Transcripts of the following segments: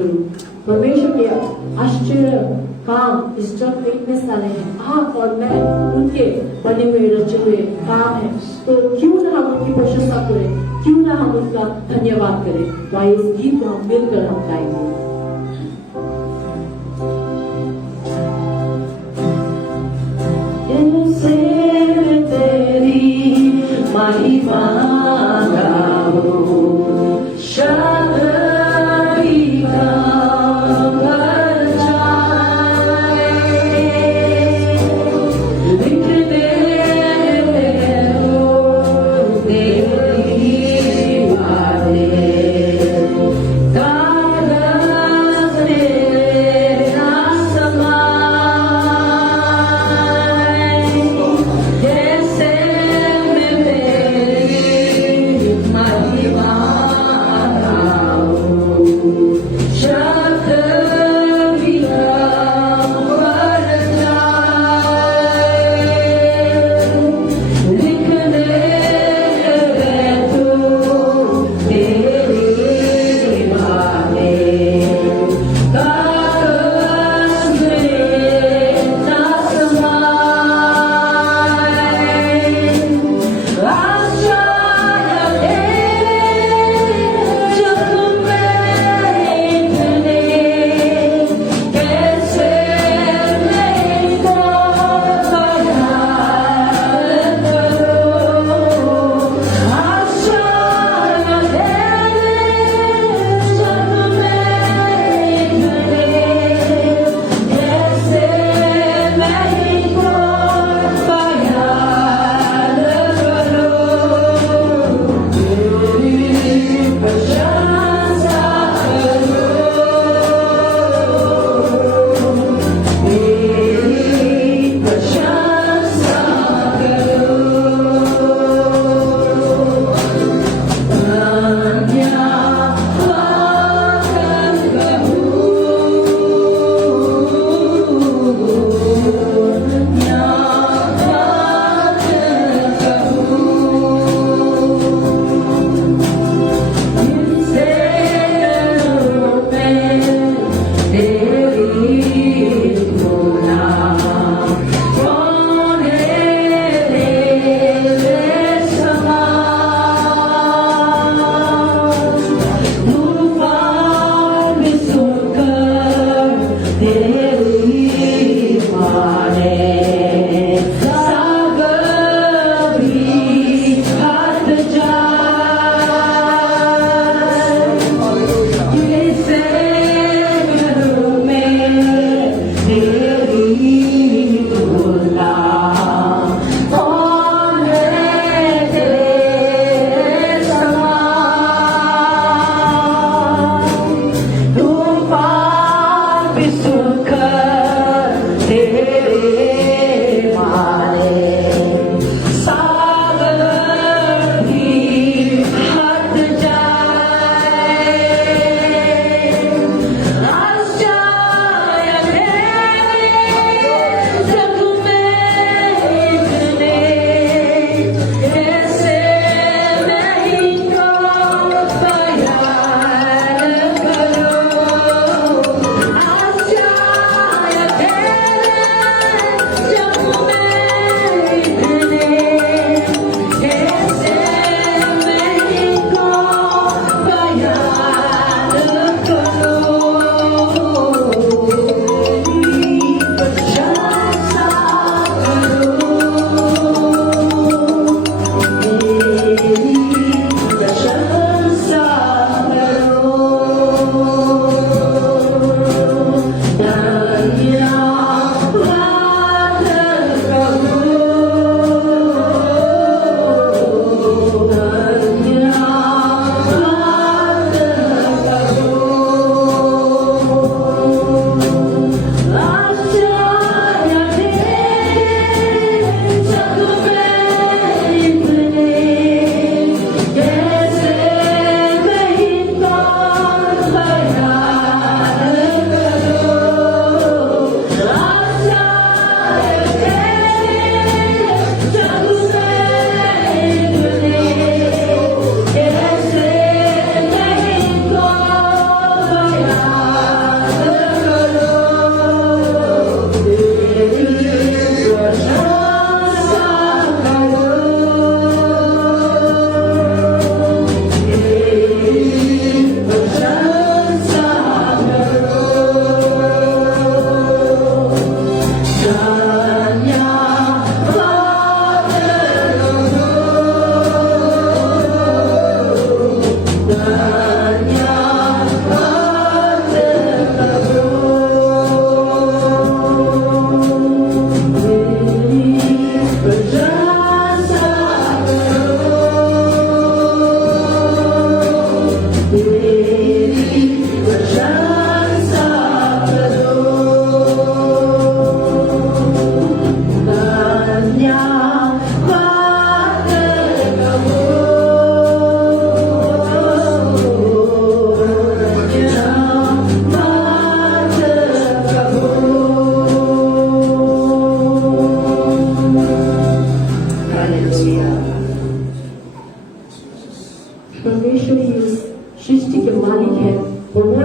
करूं। परमेश्वर के आश्चर्य काम इस जग में इतने सारे हैं, आप और मैं उनके बने हुए रचे हुए काम है, तो क्यों ना हम उनकी प्रशंसा करें, क्यों ना हम उनका धन्यवाद करें। तो आइए इस गीत को हम मिलकर हम गाएंगे। तेरी महिमा गाओ,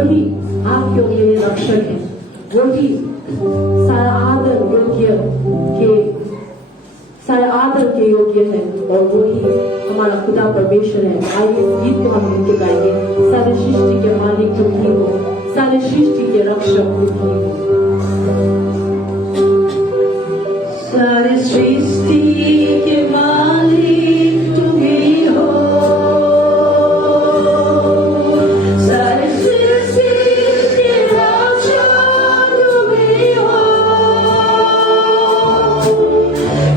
वही आपके और मेरे रक्षक है, वही सारा आदर के योग्य है और वही हमारा खुदा परमेश्वर है। आइए इस गीत को हम उनके गाएंगे। सारे सृष्टि के मालिक जो भी हो, सारे सृष्टि के रक्षक जो भी हो, सारे सृष्टि के मालिक तुम ही हो, सारे सृष्टि के रक्षक तुम ही हो।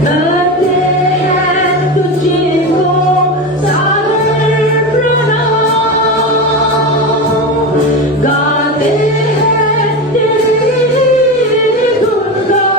करते हैं तुझको सारे प्रणाम, गाते हैं तेरी गुणगान।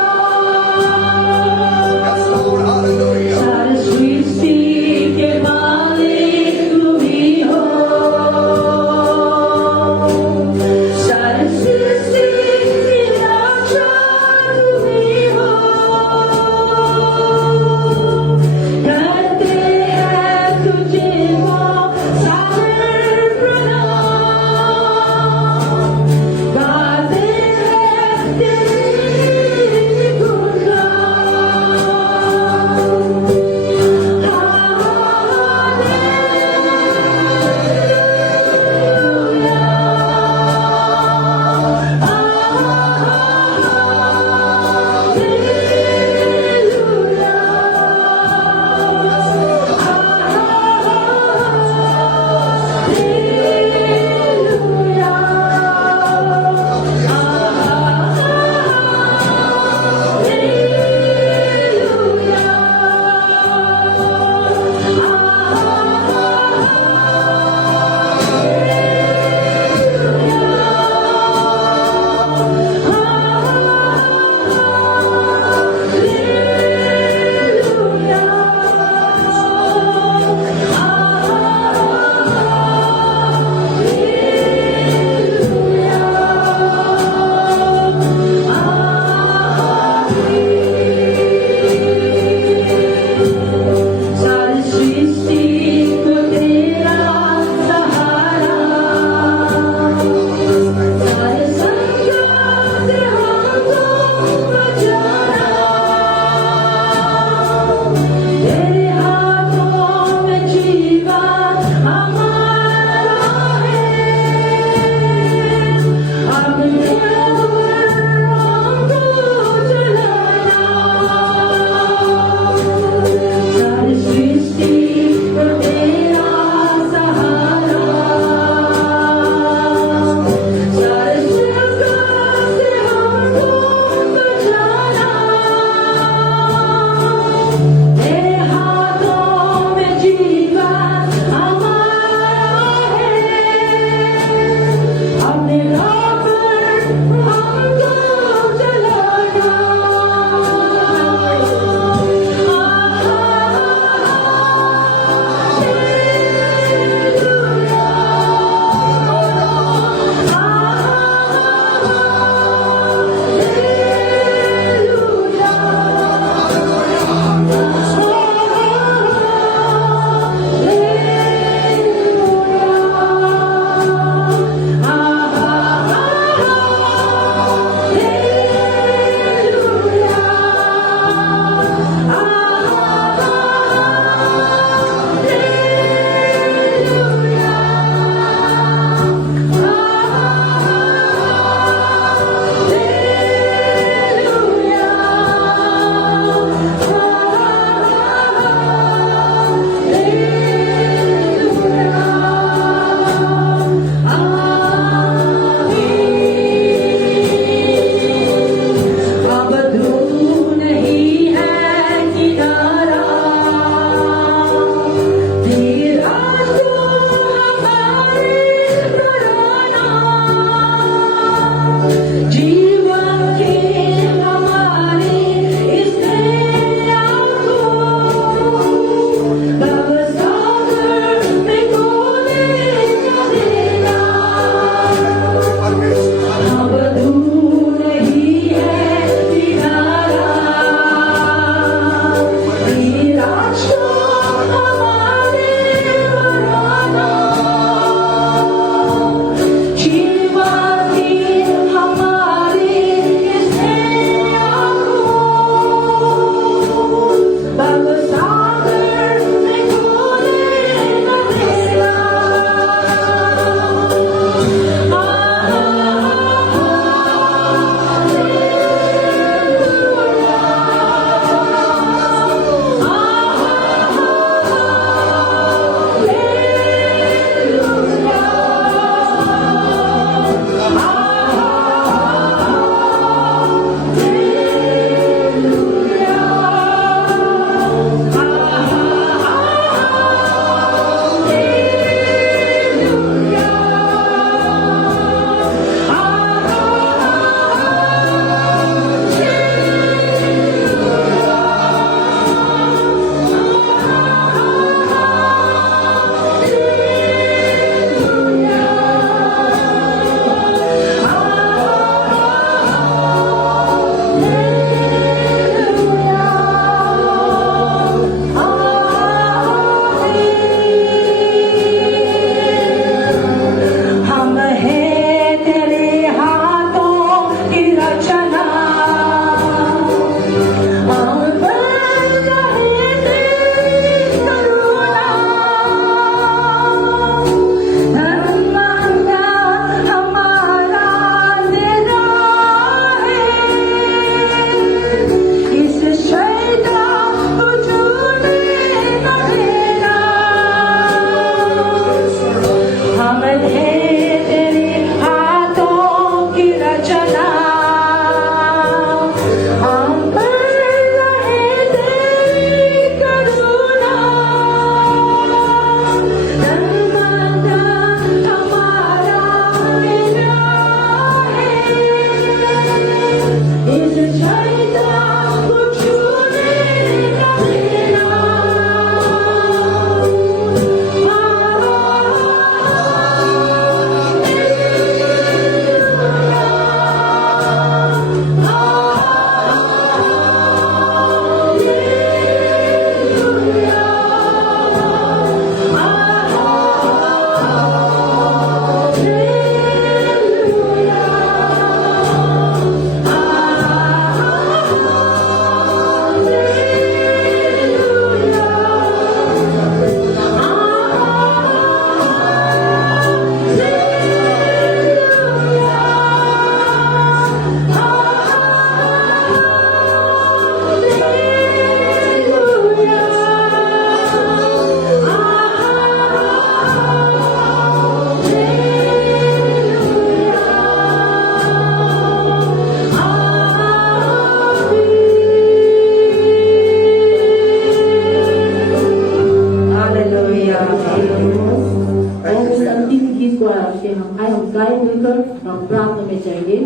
हम प्रार्थना में जाएंगे।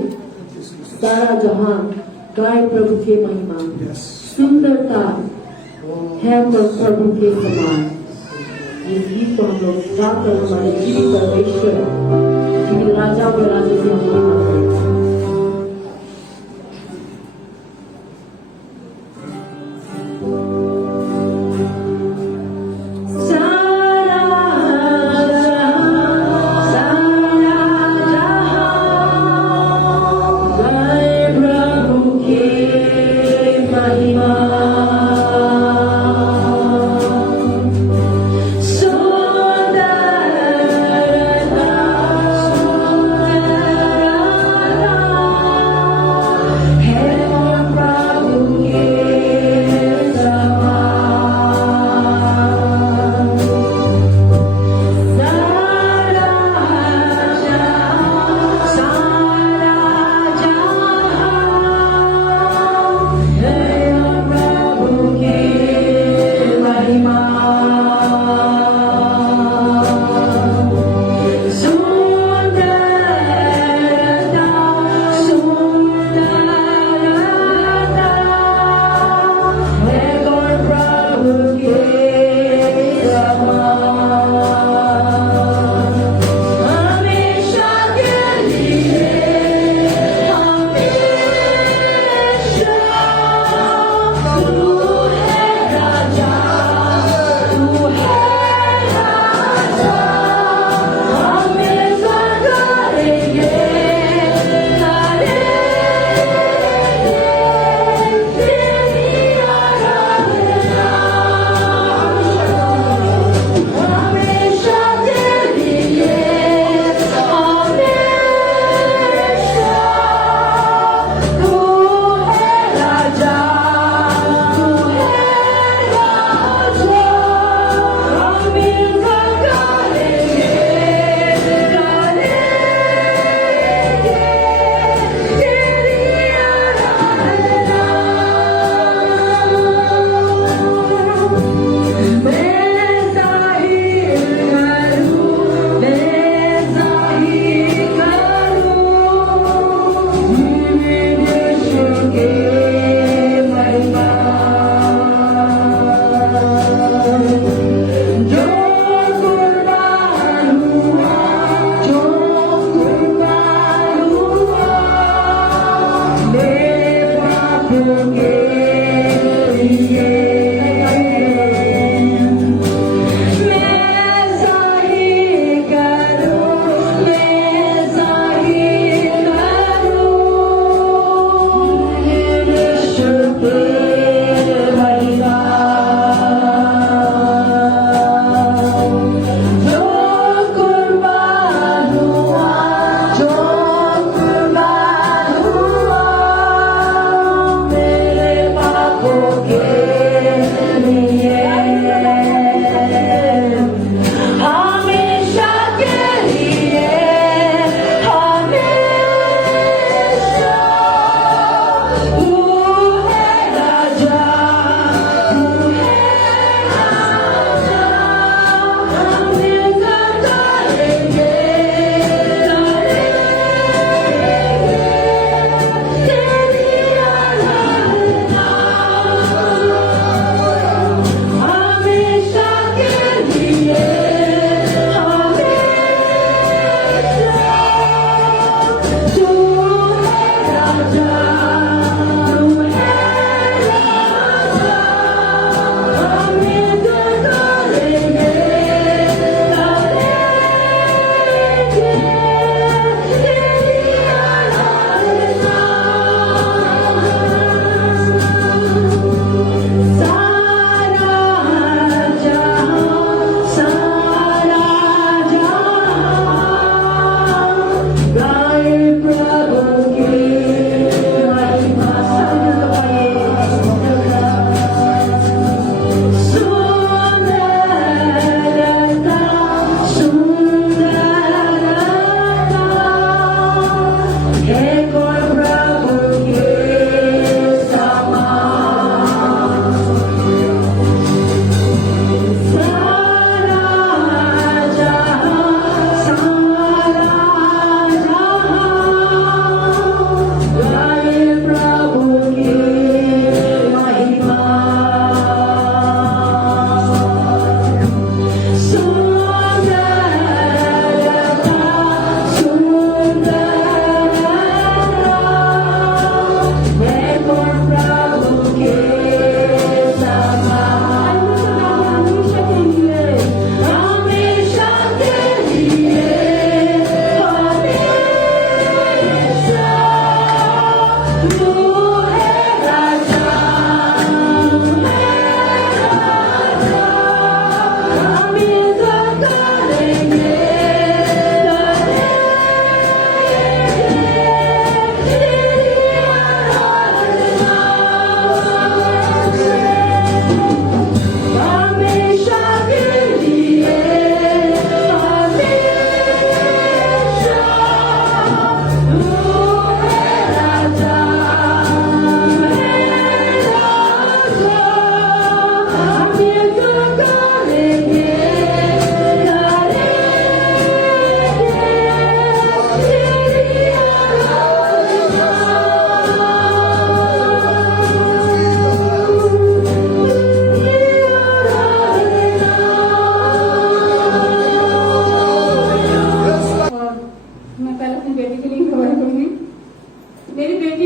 सारा जहां गाय प्रभु के महिमा, सुंदरता है प्रभु के समान। इस गीत को हम लोग गाकर हमारे जीवित परमेश्वर, जीवित राजा और राजा की हम महिमा करें। So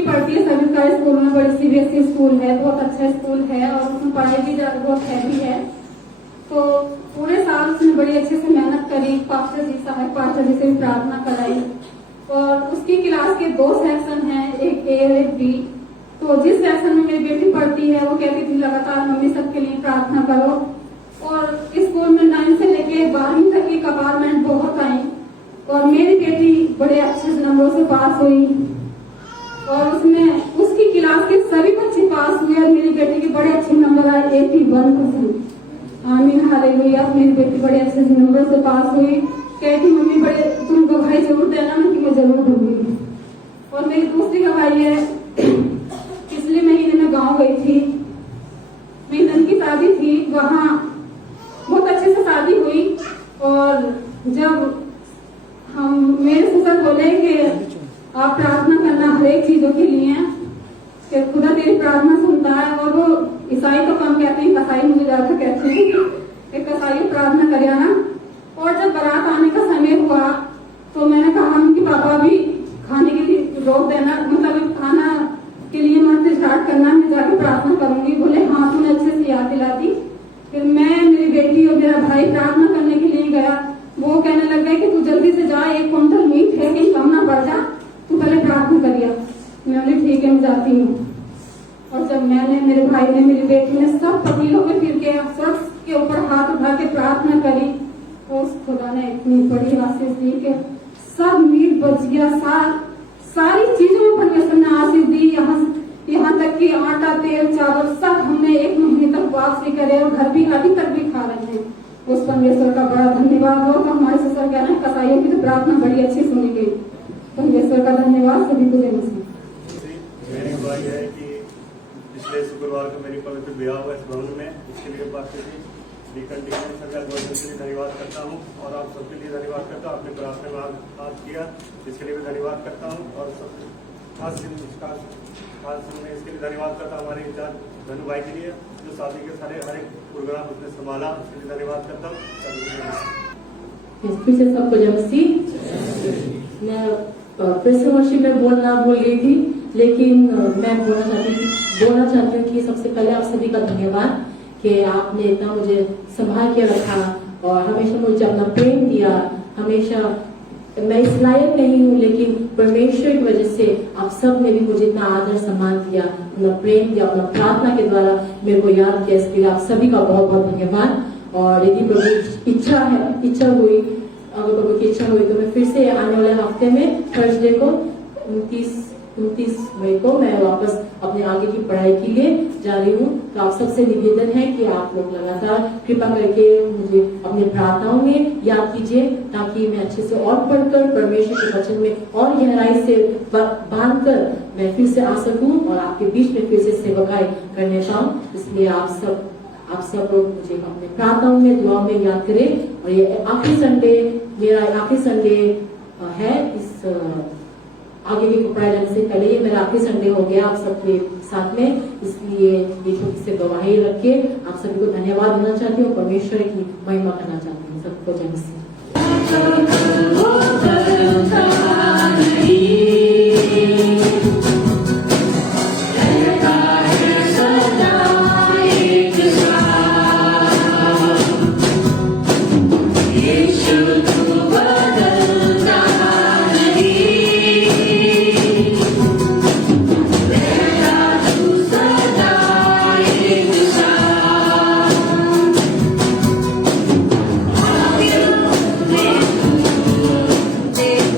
पढ़ती है सरकारी स्कूल में, बड़ी सीबीएसई स्कूल है, बहुत अच्छा स्कूल है और उसमें पढ़ाई भी बहुत हैवी है। तो पूरे साल उसने बड़ी अच्छे से मेहनत करी, पास्टर जी सहायक पास्टर जी से भी प्रार्थना कराई और उसकी क्लास के 2 सेक्शन हैं, एक ए और एक बी। तो जिस सेक्शन में मेरी बेटी पढ़ती है वो कहती थी लगातार मम्मी सबके लिए प्रार्थना करो। और स्कूल में 9 से लेके 12वीं तक की कंपार्टमेंट बहुत आई और मेरी बेटी बड़े अच्छे नंबरों से पास हुई और उसमें उसकी क्लास के सभी बच्चे पास हुए और मेरी बेटी के बड़े अच्छे नंबर आए 81%। आमीन हालेलुया। मेरी बेटी बड़े अच्छे नंबर से पास हुई। कहती मम्मी बड़े तुम गवाही जरूर देना ना कि मैं जरूर दूंगी। और मेरी दूसरी गवाही है, पिछले महीने में गांव गई थी, मेरी नंद की शादी थी, वहां बहुत अच्छे से शादी हुई और जब हम मेरे ससुर बोले कि आप प्रार्थना करना हर एक चीजों के लिए कि खुदा तेरी प्रार्थना सुनता है। और वो ईसाई तो कम कहते हैं, कसाई मुझे ज्यादा कहते हैं, कसाई प्रार्थना करे ना। और जब बारात आने का समय हुआ तो मैंने कहा कि पापा भी खाने के लिए रोक देना, मतलब खाना के लिए मत स्टार्ट करना, मैं जाके प्रार्थना करूंगी। बोले हाँ, तूने अच्छे से याद दिला दी। फिर मैं, मेरी बेटी और मेरा भाई प्रार्थना करने के लिए गया। वो कहने लग गए कि तू जल्दी से जा, 1 क्विंटल मीट है, कहीं कम ना पड़ जा, तू पहले प्रार्थना करिए। मैं बोली ठीक है, मैं जाती हूँ। और जब मैंने, मेरे भाई ने, मेरी बेटी ने सब पतीलों पे फिर के स्वर्ग के ऊपर हाथ उठा के प्रार्थना करी, उस खुदा ने इतनी बड़ी आशीष दी कि सब मीट बच गया, सारी चीजों में परमेश्वर ने आशीष दी। यहाँ तक कि आटा, तेल, चावल सब हमने 1 महीने तक वापसी करे और घर भी अभी तक भी खा रहे हैं। उस परमेश्वर का बड़ा धन्यवाद हो। तो हमारे ससुर कहना है कसाईयों की तो प्रार्थना बड़ी अच्छी सुनी गई। परमेश्वर का धन्यवाद सभी को देने से। मेरी बात है कि पिछले शुक्रवार को मेरी पवित्र ब्याह हुआ इस भवन में, इसके लिए बात की धन्यवाद करता हूँ और आप सबके लिए धन्यवाद करता हूँ। आपने प्रार्थना में हाथ किया, इसके लिए भी धन्यवाद करता हूँ। और सब खास मैं इसके लिए धन्यवाद करता हूँ हमारे इंचार्ज धनु भाई के लिए, जो शादी के सारे हर एक प्रोग्राम उसने संभाला, उसके लिए धन्यवाद करता हूँ। फिर से सबको जय मसीह। मैं फिर से वर्षी में बोलना भूल गई थी, लेकिन मैं बोलना चाहती हूँ कि सबसे पहले आप सभी का धन्यवाद कि आपने इतना मुझे संभाल के रखा और हमेशा मुझे अपना प्रेम दिया। हमेशा मैं इस लायक नहीं हूँ, लेकिन परमेश्वर की वजह से आप सब ने भी मुझे इतना आदर सम्मान दिया, अपना प्रेम दिया, अपना प्रार्थना के द्वारा मेरे को याद किया। इसके लिए आप सभी का बहुत बहुत धन्यवाद। और यदि प्रभु की इच्छा हुई, अगर प्रभु की इच्छा हुई तो मैं फिर से आने वाले हफ्ते में थर्सडे को 29 मई को मैं वापस अपने आगे की पढ़ाई के लिए जा रही हूँ। तो आप सबसे निवेदन है कि आप लोग लगातार कृपा करके मुझे अपनी प्रार्थनाओं में याद कीजिए, ताकि मैं अच्छे से और पढ़कर परमेश्वर के वचन में और गहराई से बांधकर मैं फिर से आ सकूं और आपके बीच में फिर से सेवकाई करने पाऊं। इसलिए आप सब लोग मुझे अपने प्रार्थनाओं में, दुआओं में याद करें। और ये आखिरी संडे, मेरा आखिरी संडे है इस आगे की पढ़ाई जाने से पहले, ये मेरा आखिरी संडे हो गया आप सबके साथ में। इसलिए ये छोटी सी गवाही रख के आप सभी को धन्यवाद देना चाहती हूँ, परमेश्वर की महिमा करना चाहती हूँ। सबको जय मसीह। Deus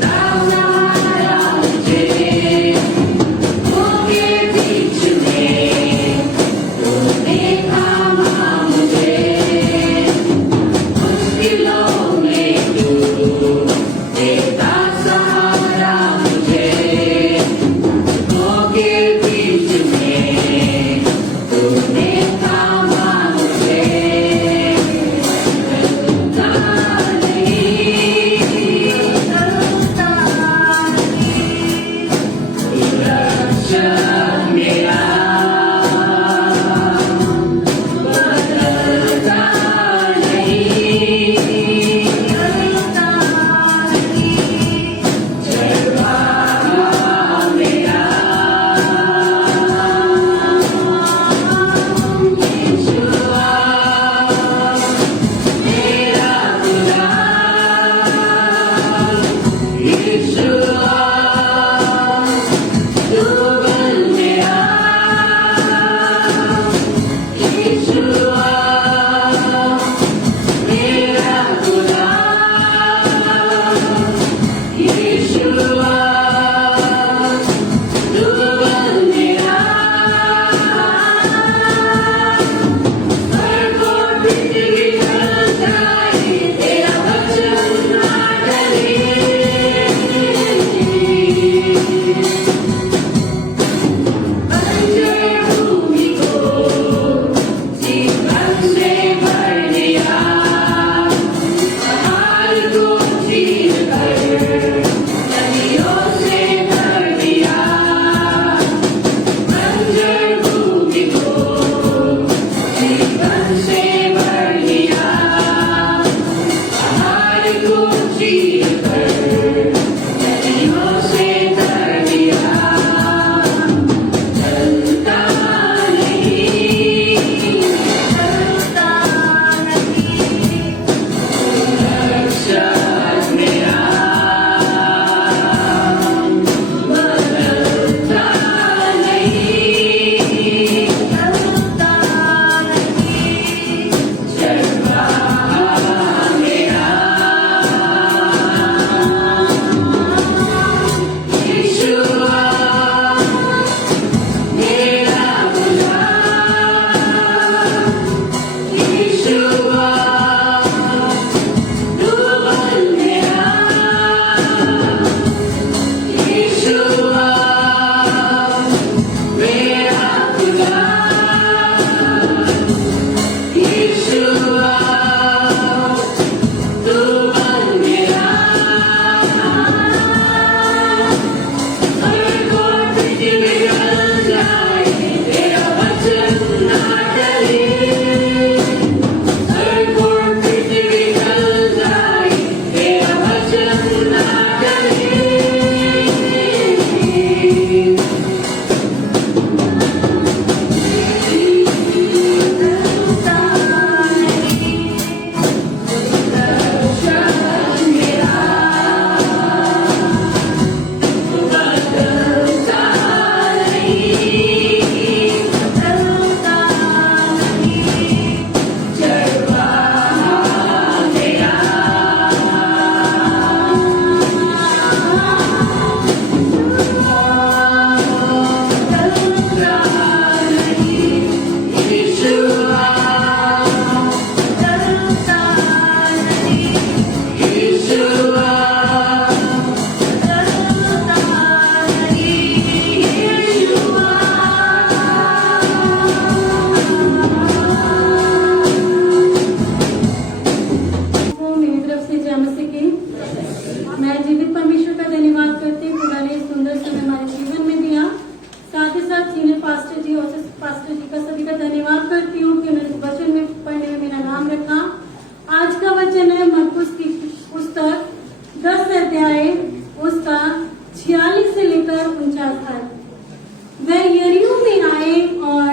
49 आयत। वह यरीहो में आए और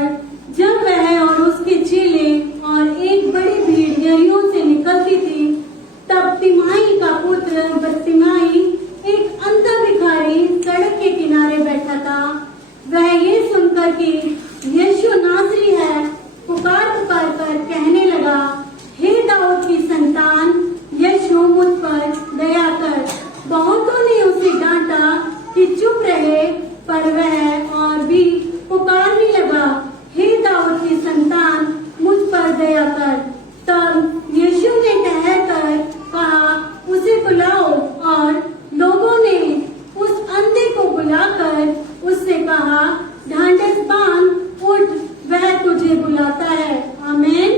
जब वह और उसके चेले और एक बड़ी भीड़ यरीहो से निकलती थी, तब तिमाई का पुत्र बत्तिमाई एक अंधा भिखारी सड़क के किनारे बैठा था। वह ये सुनकर कि यीशु नासरी है, पुकार पुकार कर कहने लगा, हे दाऊद की संतान, यीशु मुझ पर दया कर। बहुतों ने उसे डांटा कि चुप रहे, पर वह और भी पुकारने लगा, हे दाऊद की संतान, मुझ पर दया कर। तब यीशु ने ठहर कर कहा, उसे बुलाओ। और लोगों ने उस अंधे को बुलाकर उससे कहा, ढांढस बांध, उठ, वह तुझे बुलाता है। आमीन।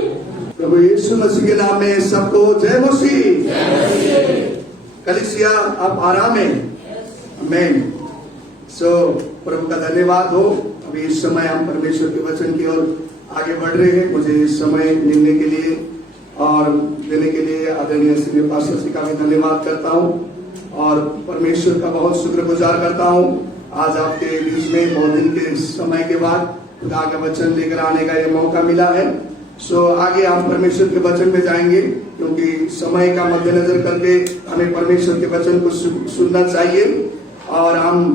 प्रभु यीशु मसीह के नाम में सबको जय मसीह। कलीसिया आप आराम है? आमीन। सो प्रभु का धन्यवाद हो। अभी इस समय हम परमेश्वर के वचन की ओर आगे बढ़ रहे हैं। मुझे इस समय मिलने के लिए और देने के लिए आदरणीय श्री पास्टर जी का भी धन्यवाद करता हूँ और परमेश्वर का बहुत शुक्रगुजार करता हूँ। आज आपके बीच में बहुत दिन के समय के बाद खुदा का वचन लेकर आने का ये मौका मिला है। सो आगे हम परमेश्वर के वचन में जाएंगे, क्योंकि समय का मद्देनजर करके हमें परमेश्वर के वचन को सुनना चाहिए। और हम,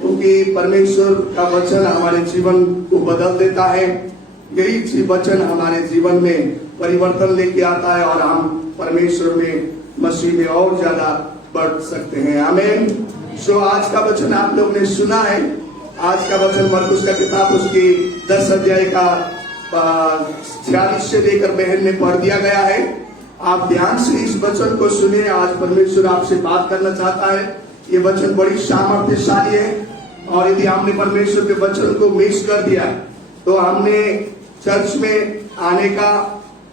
क्योंकि परमेश्वर का वचन हमारे जीवन को बदल देता है, यही वचन हमारे जीवन में परिवर्तन लेके आता है और हम परमेश्वर में, मसीह में और ज्यादा बढ़ सकते हैं। आमीन। सो आज का वचन आप लोग ने सुना है। आज का वचन मरकुस का किताब उसकी 10 अध्याय का 46 से लेकर बहन में पढ़ दिया गया है। आप ध्यान से इस वचन को सुने। आज परमेश्वर आपसे बात करना चाहता है। ये वचन बड़ी सामर्थ्यशाली है और यदि हमने परमेश्वर के वचन को मिस कर दिया तो हमने चर्च में आने का,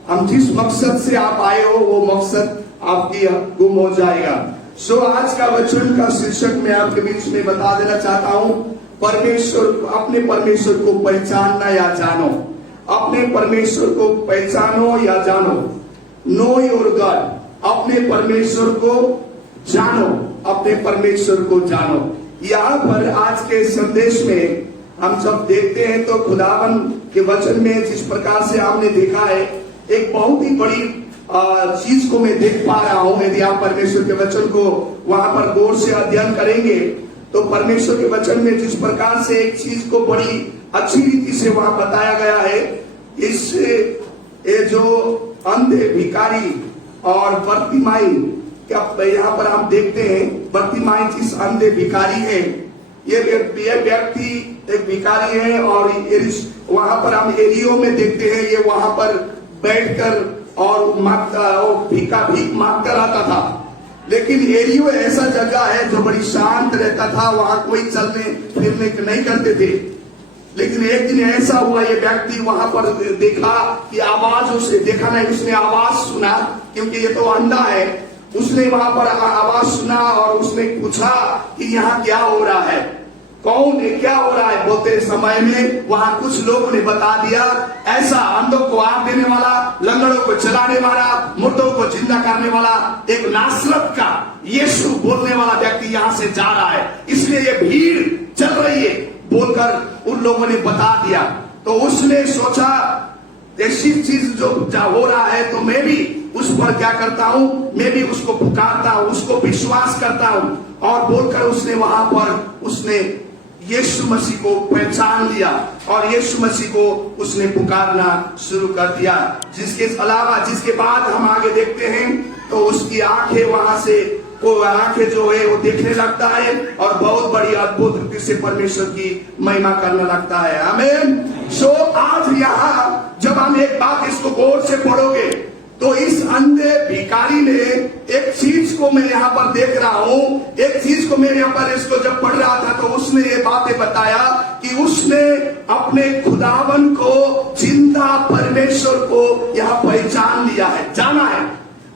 हम जिस मकसद से आप आए हो वो मकसद आपकी गुम हो जाएगा। सो आज का वचन का शीर्षक मैं आपके बीच में बता देना चाहता हूँ, परमेश्वर, अपने परमेश्वर को पहचानना या जानो। अपने परमेश्वर को पहचानो या जानो। Know your God. अपने परमेश्वर को जानो, अपने परमेश्वर को जानो। यहाँ पर आज के संदेश में हम जब देखते हैं तो खुदावन के वचन में जिस प्रकार से हमने देखा है, एक बहुत ही बड़ी चीज को मैं देख पा रहा हूँ। यदि आप परमेश्वर के वचन को वहां पर गौर से अध्ययन करेंगे तो परमेश्वर के वचन में जिस प्रकार से एक चीज को बड़ी अच्छी रीति से वहां बताया गया है, इस ये जो अंधे भिखारी और बर्तिमाई, क्या यहाँ पर हम देखते हैं बर्तिमाई जिस अंधे भिखारी है, ये व्यक्ति एक भिखारी है और वहां पर हम एरियो में देखते हैं, ये वहां पर बैठकर और भीख मांगकर आता था। लेकिन एरियो ऐसा जगह है जो बड़ी शांत रहता था, वहां कोई चलने फिरने नहीं करते थे। लेकिन एक दिन ऐसा हुआ, ये व्यक्ति वहां पर देखा कि आवाज, उसे देखा नहीं, उसने आवाज सुना, क्योंकि ये तो अंधा है। उसने वहां पर आवाज सुना और उसने पूछा कि यहाँ क्या हो रहा है, कौन है, क्या हो रहा है। बोलते समय में वहां कुछ लोगों ने बता दिया, ऐसा अंधों को आंख देने वाला, लंगड़ों को चलाने वाला, मुर्दों को जिंदा करने वाला एक नासरत का यीशु बोलने वाला व्यक्ति यहाँ से जा रहा है, इसलिए ये भीड़ चल रही है बोलकर उन लोगों ने बता दिया। तो उसने सोचा ऐसी चीज जो हो रहा है तो मैं भी उस पर क्या करता हूं, मैं भी उसको पुकारता हूं, उसको विश्वास करता हूं। और बोलकर उसने वहां पर उसने यीशु मसीह को पहचान लिया और यीशु मसीह को उसने पुकारना शुरू कर दिया। जिसके अलावा, जिसके बाद हम आगे देखते हैं तो उसकी आंखें वहां से, वो आंखें जो है वो देखने लगता है और बहुत बड़ी अद्भुत रीति से परमेश्वर की महिमा करने लगता है। आमीन। सो आज यहाँ जब हम एक बात इसको गौर से पढ़ोगे तो इस अंधे भिखारी ने एक चीज को मैं यहाँ पर देख रहा हूँ, एक चीज को मैं यहाँ पर इसको जब पढ़ रहा था तो उसने ये बातें बताया कि उसने अपने खुदावन को, जिंदा परमेश्वर को यहाँ पहचान लिया है, जाना है।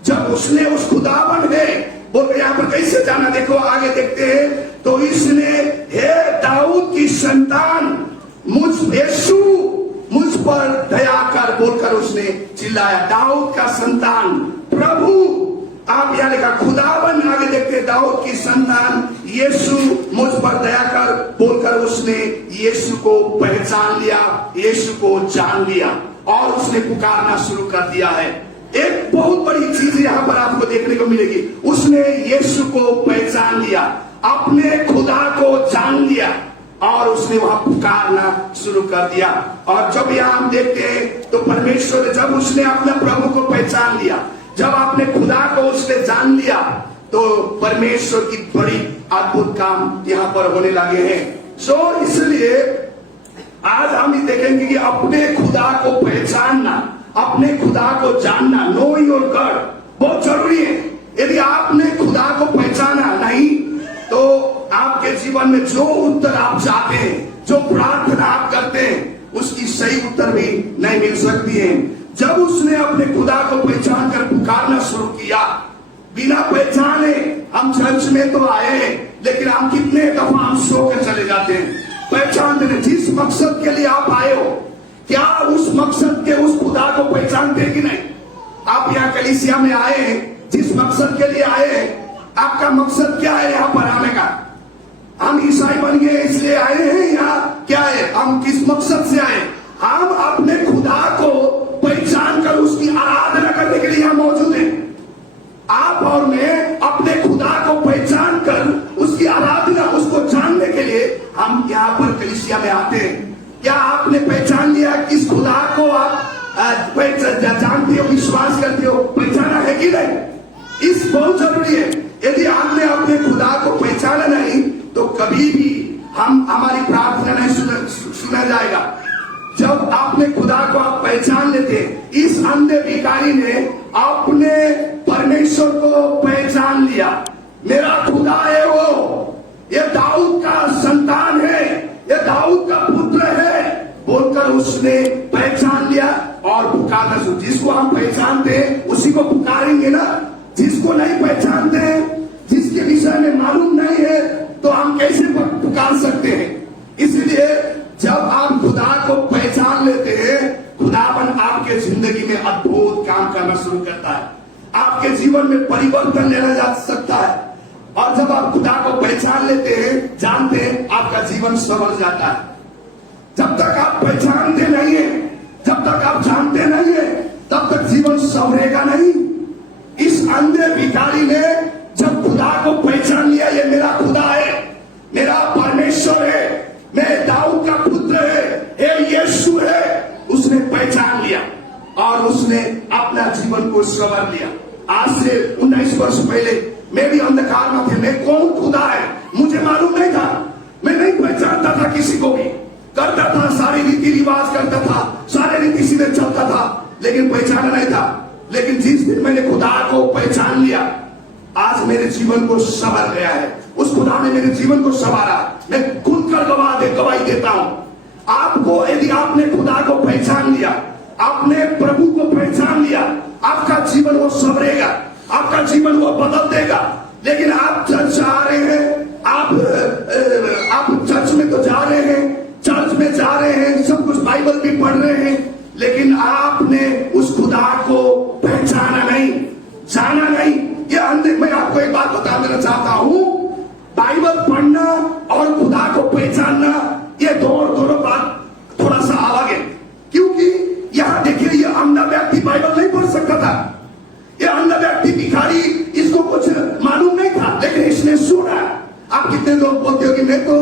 जब उसने उस खुदावन है बोल यहाँ पर कैसे जाना, देखो आगे देखते हैं तो इसने, हे दाऊद की संतान, यीशु मुझ पर दया कर बोलकर उसने चिल्लाया। दाऊद का संतान, प्रभु आप यहाँ लिखा खुदावन, आगे देखते दाऊद की संतान यीशु मुझ पर दया कर बोलकर उसने यीशु को पहचान लिया, यीशु को जान लिया और उसने पुकारना शुरू कर दिया है। एक बहुत बड़ी चीज यहाँ पर आपको देखने को मिलेगी, उसने यीशु को पहचान लिया, अपने खुदा को जान लिया और उसने वहां पुकारना शुरू कर दिया। और जब यहाँ हम देखते हैं तो परमेश्वर, जब उसने अपने प्रभु को पहचान लिया, जब आपने खुदा को उसने जान लिया, तो परमेश्वर की बड़ी अद्भुत काम यहाँ पर होने लगे हैं। सो इसलिए आज हम ये देखेंगे कि अपने खुदा को पहचानना, अपने खुदा को जानना, नो योर गॉड, बहुत जरूरी है। यदि आपने खुदा को पहचाना नहीं तो आपके जीवन में जो उत्तर आप चाहते हैं, जो प्रार्थना आप करते हैं, उसकी सही उत्तर भी नहीं मिल सकती है। जब उसने अपने खुदा को पहचान कर पुकारना शुरू किया, बिना पहचाने हम चर्च में तो आए हैं, लेकिन हम कितने दफा हम सो कर चले जाते हैं। पहचान देने जिस मकसद के लिए आप आए हो, क्या उस मकसद के उस खुदा को पहचानते कि नहीं? आप यहाँ कलीसिया में आए हैं, जिस मकसद के लिए आए हैं, आपका मकसद क्या है यहाँ पर आने का? हम ईसाई बन गए इसलिए आए हैं या क्या है? हम किस मकसद से आए? हम अपने खुदा को पहचान कर उसकी आराधना करने के लिए यहाँ मौजूद हैं। आप और मैं अपने खुदा को पहचान कर उसकी आराधना, उसको जानने के लिए हम यहाँ पर कलीसिया में आते हैं। क्या आपने पहचान लिया किस खुदा को आप जानते हो, विश्वास करते हो, पहचाना है कि नहीं? इस बहुत जरूरी है। यदि आपने अपने खुदा को पहचाना नहीं तो कभी भी हमारी प्रार्थना नहीं सुना जाएगा। जब आपने खुदा को आप पहचान लेते, इस अंधे भिखारी ने अपने परमेश्वर को पहचान लिया। मेरा खुदा है वो, ये दाऊद का संतान है, ये दाऊद का पुत्र है बोलकर उसने पहचान लिया और पुकारना शुरू। जिसको हम पहचानते हैं उसी को पुकारेंगे ना। जिसको नहीं पहचानते हैं, जिसके विषय में मालूम नहीं है, तो हम कैसे पुकार सकते हैं? इसलिए जब आप खुदा को पहचान लेते हैं, खुदावन आपके जिंदगी में अद्भुत काम करना शुरू करता है, आपके जीवन में परिवर्तन लेना जा सकता है। और जब आप खुदा को पहचान लेते हैं, जानते हैं, आपका जीवन संवर जाता है। जब तक आप पहचानते नहीं है, जब तक आप जानते नहीं है, तब तक जीवन संवरेगा नहीं। इस अंधे भिखारी ने जब खुदा को पहचान लिया, ये मेरा खुदा है, मेरा परमेश्वर है, मैं दाऊद का पुत्र है, ये यीशु है, उसने पहचान लिया और उसने अपना जीवन को संवर लिया। आज से 19 वर्ष पहले मैं भी अंधकार में थे। मैं कौन खुदा है मुझे मालूम नहीं था, मैं नहीं पहचानता था किसी को भी, करता था, सारे रीति रिवाज करता था, सारे रीति सीधे चलता था, लेकिन पहचाना नहीं था। लेकिन जिस दिन मैंने खुदा को पहचान लिया, आज मेरे जीवन को संवर गया है। उस खुदा ने मेरे जीवन को संवारा। मैं खुलकर गवाही देता हूं आपको। यदि आपने खुदा को पहचान लिया, आपने प्रभु को पहचान लिया, आपका जीवन वो संवरेगा, आपका जीवन वो बदल देगा। लेकिन आप चर्च आ रहे हैं, आप चर्च में तो जा रहे हैं, चर्च में जा रहे हैं, सब कुछ बाइबल भी पढ़ रहे हैं, लेकिन आपने उस खुदा को पहचाना नहीं, जाना नहीं। ये अंधे, मैं आपको एक बात बता देना चाहता हूं, बाइबल पढ़ना और खुदा को पहचानना, ये दोनों बात थोड़ा सा अलग है। क्योंकि यहां देखिए, ये अंधा व्यक्ति बाइबल नहीं पढ़ सकता था, ये अंधा व्यक्ति भिखारी, इसको कुछ मालूम नहीं था, लेकिन इसने सुना। आप कितने लोग बोलते हो कि मैं तो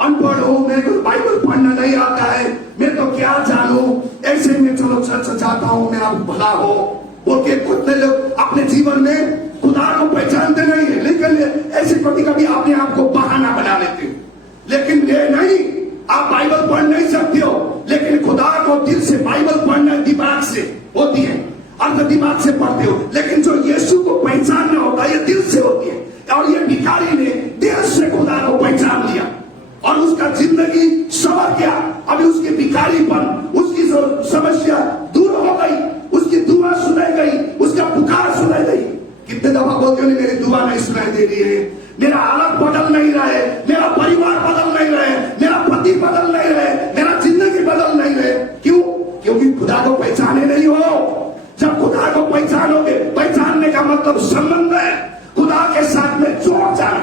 अनपढ़ हूं, मेरे को बाइबल पढ़ना नहीं आता है, मैं तो क्या जानूं, ऐसे में चलो चर्च जाता हूं, मेरा भला हो बोल के कितने लोग अपने जीवन में खुदा को पहचानते नहीं है। लेकिन ऐसे कभी कभी अपने आप को बहाना बना लेते हो। लेकिन ये नहीं, आप बाइबल पढ़ नहीं सकते हो, लेकिन खुदा को दिल से, बाइबल पढ़ना दिमाग से होती है, अर्थ दिमाग से पढ़ते हो, लेकिन जो यीशु को पहचानना होता है, ये दिल से होती है। और ये भिखारी ने दिल से खुदा को पहचान लिया और उसका जिंदगी संवर गया। अभी उसके भिखारीपन, उसकी जो समस्या दूर हो गई, उसकी दुआ सुनाई गई, उसका पुकार सुनाई गई। कितने दफा बोलते हो मेरी दुआ नहीं सुनाई दे रही है, मेरा हालत बदल नहीं रहा है, मेरा परिवार बदल नहीं रहे, मेरा पति बदल नहीं रहे, मेरा जिंदगी बदल नहीं रहे। क्यों? क्योंकि खुदा को पहचाने नहीं हो। जब खुदा को पहचानोगे, पहचानने का मतलब मतलब संबंध है, खुदा के साथ में जोड़ जाना,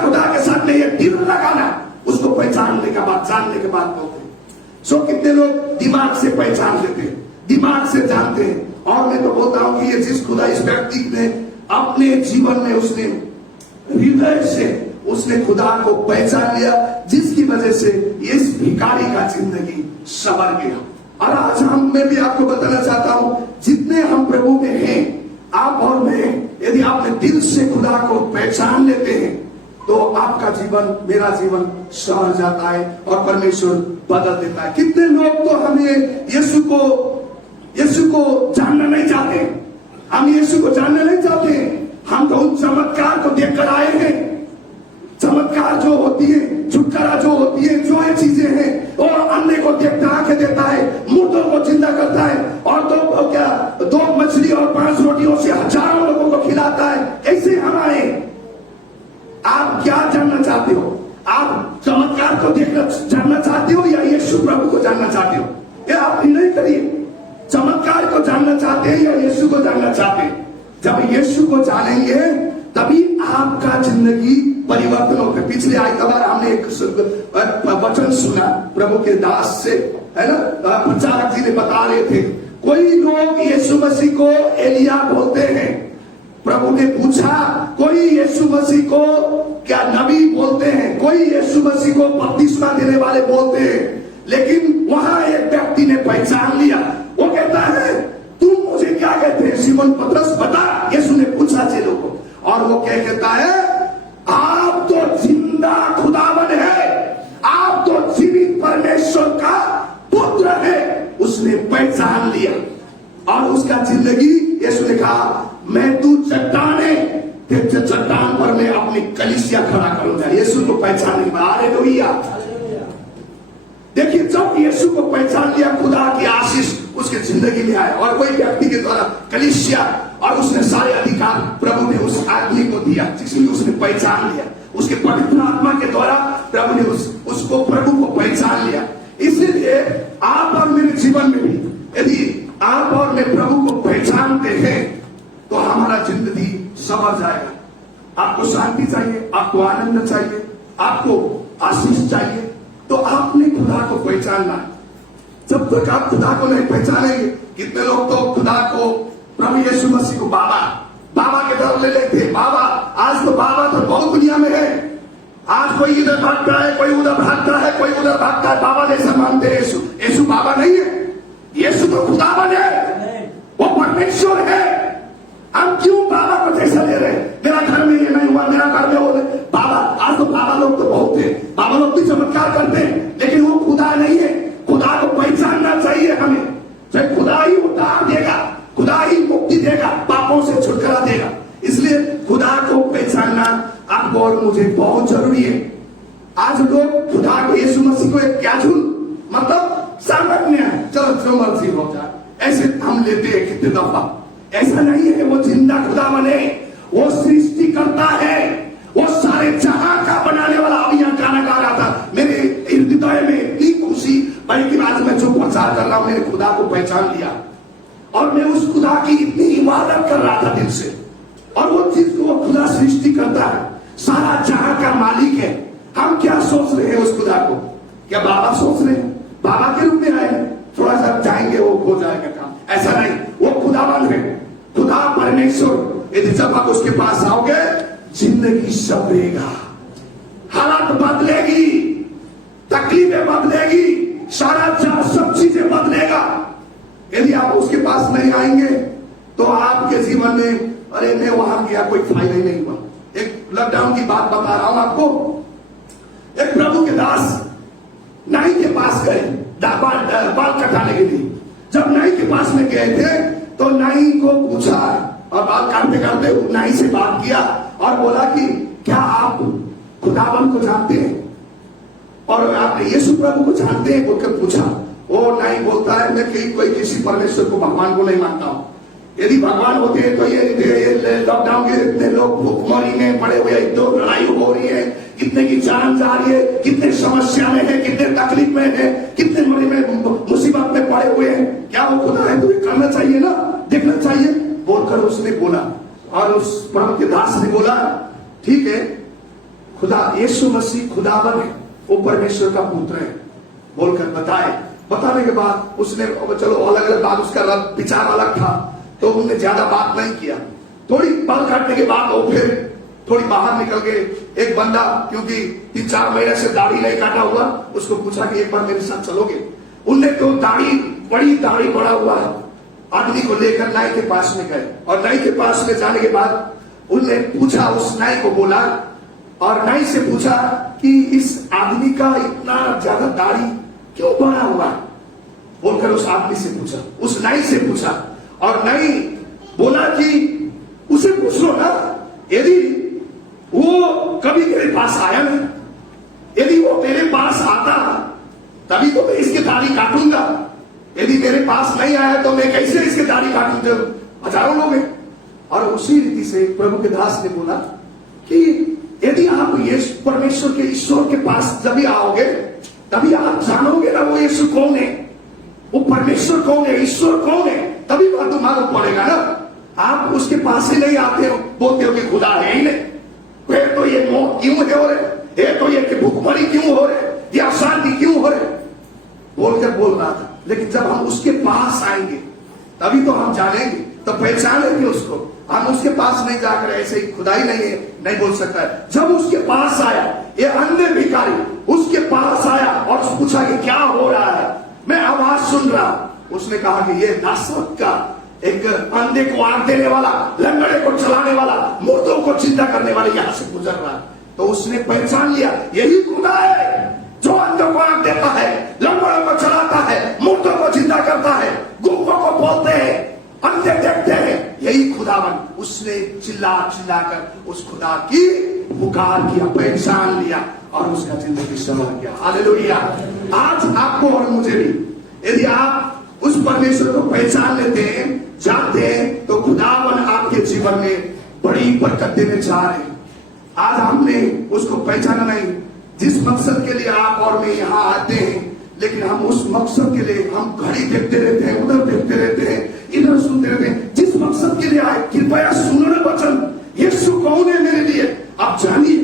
खुदा के साथ में ये दिल लगाना, उसको पहचानने के बाद, जानने के बाद बोलते हैं। सो कितने लोग दिमाग से पहचान लेते हैं, दिमाग से जानते हैं। और मैं तो बोलता हूं कि ये जिस खुदा, इस व्यक्ति ने अपने जीवन में उसने हृदय से उसने खुदा को पहचान लिया, जिसकी वजह से इस भिखारी का जिंदगी संवर गया। और आज मैं भी आपको बताना चाहता हूं, जितने हम प्रभु में हैं, आप और मैं, यदि आपने दिल से खुदा को पहचान लेते हैं तो आपका जीवन, मेरा जीवन संवर जाता है और परमेश्वर बदल देता है। कितने लोग तो हमें यीशु को जानना नहीं चाहते, हम यीशु को जानना नहीं चाहते। हम तो उन चमत्कार को देखकर आए हैं, चमत्कार जो होती है, छुटकारा जो होती है, जो ये चीजें हैं, और अंधे को देखता, आंखें देता है, मुर्दों को जिंदा करता है, और दो मछली और 5 रोटियों से हजारों लोगों को खिलाता है। ऐसे हम आए। आप क्या जानना चाहते हो? आप चमत्कार को देखना जानना चाहते हो या यीशु प्रभु को जानना चाहते हो? ये आप निर्णय करिए। चमत्कार को जानना चाहते हैं या यीशु को जानना चाहते हैं? जब यीशु को जानेंगे तभी आपका जिंदगी परिवर्तन होगा। पिछले आइतवार हमने एक वचन सुना प्रभु के दास से, है ना, प्रचारक जी ने बता रहे थे, कोई लोग यीशु मसीह को एलिया बोलते हैं। प्रभु ने पूछा, कोई यीशु मसीह को क्या नबी बोलते हैं, कोई यीशु मसीह को बपतिस्मा देने वाले बोलते हैं। लेकिन वहां एक व्यक्ति ने पहचान लिया, वो कहता है, तुम मुझे क्या कहते हैं सिमोन पतरस, बता। यीशु ने पूछा चेलों को, और वो क्या कहता है, आप तो जिंदा खुदावन है, आप तो जीवित परमेश्वर का पुत्र है। उसने पहचान लिया और उसका जिंदगी, यीशु ने कहा, मैं तू चट्टान है, चट्टान पर मैं अपनी कलीसिया खड़ा करूंगा। यीशु को पहचानने के बाद, हालेलुया। देखिए, जब यीशु को पहचान लिया, खुदा की आशीष उसके जिंदगी में आया, और कोई व्यक्ति के द्वारा कलीसिया, और उसने सारे अधिकार प्रभु ने उस आदमी को दिया जिसमें उसने पहचान लिया। उसके पवित्र आत्मा के द्वारा प्रभु ने उसको प्रभु को पहचान लिया। इसलिए आप और मेरे जीवन में भी यदि आप और मैं प्रभु को पहचानते हैं तो हमारा जिंदगी संवर जाएगा। आपको शांति चाहिए, आपको आनंद चाहिए, आपको आशीष चाहिए, तो आपने खुदा को पहचानना है। जब तक आप खुदा को नहीं पहचानेंगे, कितने लोग तो खुदा को, प्रभु यीशु मसीह को बाबा के तरफ ले लेते हैं। बाबा, आज तो बाबा तो बहुत दुनिया में है। आज कोई इधर भागता है, कोई उधर भागता है, कोई उधर भागता है, बाबा जैसा मानते हैं। यीशु बाबा नहीं है, यीशु तो खुदावन है, वो परमेश्वर है। हम क्यों बाबा को जैसा ले रहे हैं? मेरा घर में ये नहीं हुआ, मेरा घर में वो नहीं। बाबा, आज तो बाबा लोग तो बहुत है, बाबा लोग भी चमत्कार करते हैं, लेकिन वो खुदा नहीं है। खुदा को पहचानना चाहिए हमें। चाहे खुदा ही उतार देगा, खुदा ही मुक्ति देगा, पापों से छुटकारा देगा। इसलिए खुदा को पहचानना आपको और मुझे बहुत जरूरी है। आज लोग खुदा को, यीशु मसीह को एक कैजुअल, मतलब सामान्य है, चलो जो मर्जी हो जाए, ऐसे हम लेते हैं कितने दफा। ऐसा नहीं है, वो जिंदा खुदा बने, वो सृष्टि करता है, वो सारे जहां का बनाने वाला। अभी यहाँ गाना गा रहा था, मेरे हृदय में इतनी खुशी बड़ी कि आज मैं जो प्रचार कर रहा हूं, मैंने खुदा को पहचान लिया और मैं उस खुदा की इतनी इबादत कर रहा था दिल से। और वो चीज को वो खुदा सृष्टि करता है, सारा जहां का मालिक है। हम क्या सोच रहे हैं उस खुदा को? क्या बाबा सोच रहे हैं? बाबा के रूप में आए, थोड़ा सा जाएंगे वो हो जाएगा काम। ऐसा नहीं, वो खुदावन है, खुदा परमेश्वर। यदि जब आप उसके पास आओगे, जिंदगी संवरेगा, हालात बदलेगी, तकलीफें बदलेगी, सारा सब चीजें बदलेगा। यदि आप उसके पास नहीं आएंगे तो आपके जीवन में, अरे मैं वहां गया, कोई फायदा ही नहीं हुआ। एक लॉकडाउन की बात बता रहा हूं आपको। एक प्रभु के दास नाई के पास गए बाल कटाने के लिए। जब नाई के पास में गए थे तो नाई को पूछा, और बाल काटते काटते नाई से बात किया और बोला कि क्या आप खुदावन को जानते हैं और आप यीशु प्रभु को जानते हैं? बोलकर पूछा। वो नाई बोलता है, मैं कोई किसी परमेश्वर को, भगवान को नहीं मानता हूं। यदि भगवान होते हैं तो ये लॉकडाउन के इतने लोग भूखमरी में पड़े हुए, तो लड़ाई हो रही है, कितने की जान जा रही है, कितने समस्या में है, कितने तकलीफ में है, कितने मरी में मुसीबत में पड़े हुए हैं। क्या वो खुदा है? तुम्हें करना चाहिए ना, देखना चाहिए, बोलकर उसने बोला। और उस प्रभु के दास ने बोला, ठीक है, खुदा यीशु मसीह खुदावन है, वो परमेश्वर का पुत्र है बोलकर बताने के बाद उसने, चलो अलग अलग बात, उसका विचार अलग था, तो उन्होंने ज्यादा बात नहीं किया। थोड़ी बाल काटने के बाद वो फिर थोड़ी बाहर निकल गए। एक बंदा, क्योंकि 3-4 महीने से दाढ़ी नहीं काटा हुआ, उसको पूछा कि एक बार मेरे साथ चलोगे। उनने तो बड़ी दाढ़ी बड़ा हुआ आदमी को लेकर नाई के पास में गए, और नाई के पास में जाने के बाद उनने पूछा, उस नाई को बोला, और नाई से पूछा कि इस आदमी का इतना ज्यादा दाढ़ी क्यों बड़ा हुआ बोलकर उस आदमी से पूछा, उस नाई से पूछा। और नाई बोला कि उसे पूछ लो ना, यदि वो कभी मेरे पास आया नहीं, यदि वो मेरे पास आता तभी तो मैं इसकी दाढ़ी काटूंगा, यदि मेरे पास नहीं आया तो मैं कैसे इसकी दाढ़ी काटूं जब हजारों लोग हैं। और उसी रीति से प्रभु के दास ने बोला कि यदि आप ये परमेश्वर के, ईश्वर के पास जब भी आओगे तभी आप जानोगे ना वो यीशु कौन है, वो परमेश्वर कौन है, ईश्वर कौन है, तभी मालूम पड़ेगा ना। आप उसके पास ही नहीं आते हो, बोलते हो कि खुदा है ही नहीं, ये तो ये मौत क्यों है हो रहे, ये तो ये भूखमरी क्यों हो रहे, ये अशांति क्यों हो रहे बोलकर बोल रहा था। लेकिन जब हम उसके पास आएंगे तभी तो हम जानेंगे, तो पहचानेंगे उसको। हम उसके पास नहीं जाकर ऐसे ही खुदा ही नहीं है नहीं बोल सकता है। जब उसके पास आया ये अंधे भिखारी, उसके पास आया और पूछा कि क्या हो रहा है, मैं आवाज सुन रहा हूं। उसने कहा कि ये नासरत का एक अंधे को आंख देने वाला, लंगड़े को चलाने वाला, मुर्दों को जिंदा करने वाले यहां से गुजर रहा है। तो उसने पहचान लिया यही खुदा है जो अंधों को आंख देता है, लंगड़ों को चलाता है, मुर्दों को जिंदा करता है, गूंगों को बोलते हैं, अंधे देखते हैं, यही खुदावन। उसने चिल्ला कर उस खुदा की पुकार किया, पहचान लिया और उसका जिंदगी संवर गया। हालेलुया। आज आपको और मुझे भी यदि आप उस परमेश्वर को पहचान लेते हैं, जानते हैं, तो खुदावन आपके जीवन में बड़ी बरकत देने जा रहे हैं। आज हमने उसको पहचाना नहीं। जिस मकसद के लिए आप और मैं यहाँ आते हैं, लेकिन हम उस मकसद के लिए हम घड़ी देखते रहते हैं, उधर देखते रहते हैं, इधर सुनते रहते हैं। जिस मकसद के लिए आए, कृपया सुनो ना वचन, यीशु कौन है मेरे लिए आप जानिए।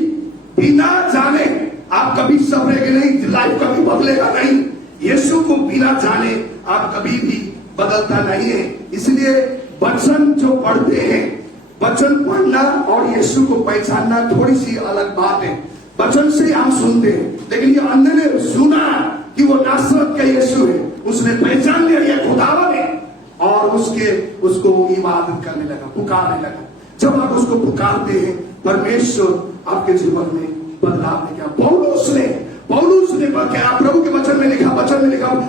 बिना जाने आप कभी संभलेंगे नहीं, लाइफ कभी बदलेगा नहीं। यीशु को बिना जाने आप कभी भी बदलता नहीं है। इसलिए वचन जो पढ़ते हैं, वचन पढ़ना और यीशु को पहचानना थोड़ी सी अलग बात है। वचन से हम सुनते हैं, लेकिन ये अंधे ने सुना कि वो नासरत का यीशु है, उसने पहचान लिया ये खुदावन है और उसको इबादत करने लगा, पुकारने लगा। जब आप उसको पुकारते हैं, परमेश्वर आपके जीवन में बदलाव लेके आता। पौलुस ने क्या प्रभु के वचन में लिखा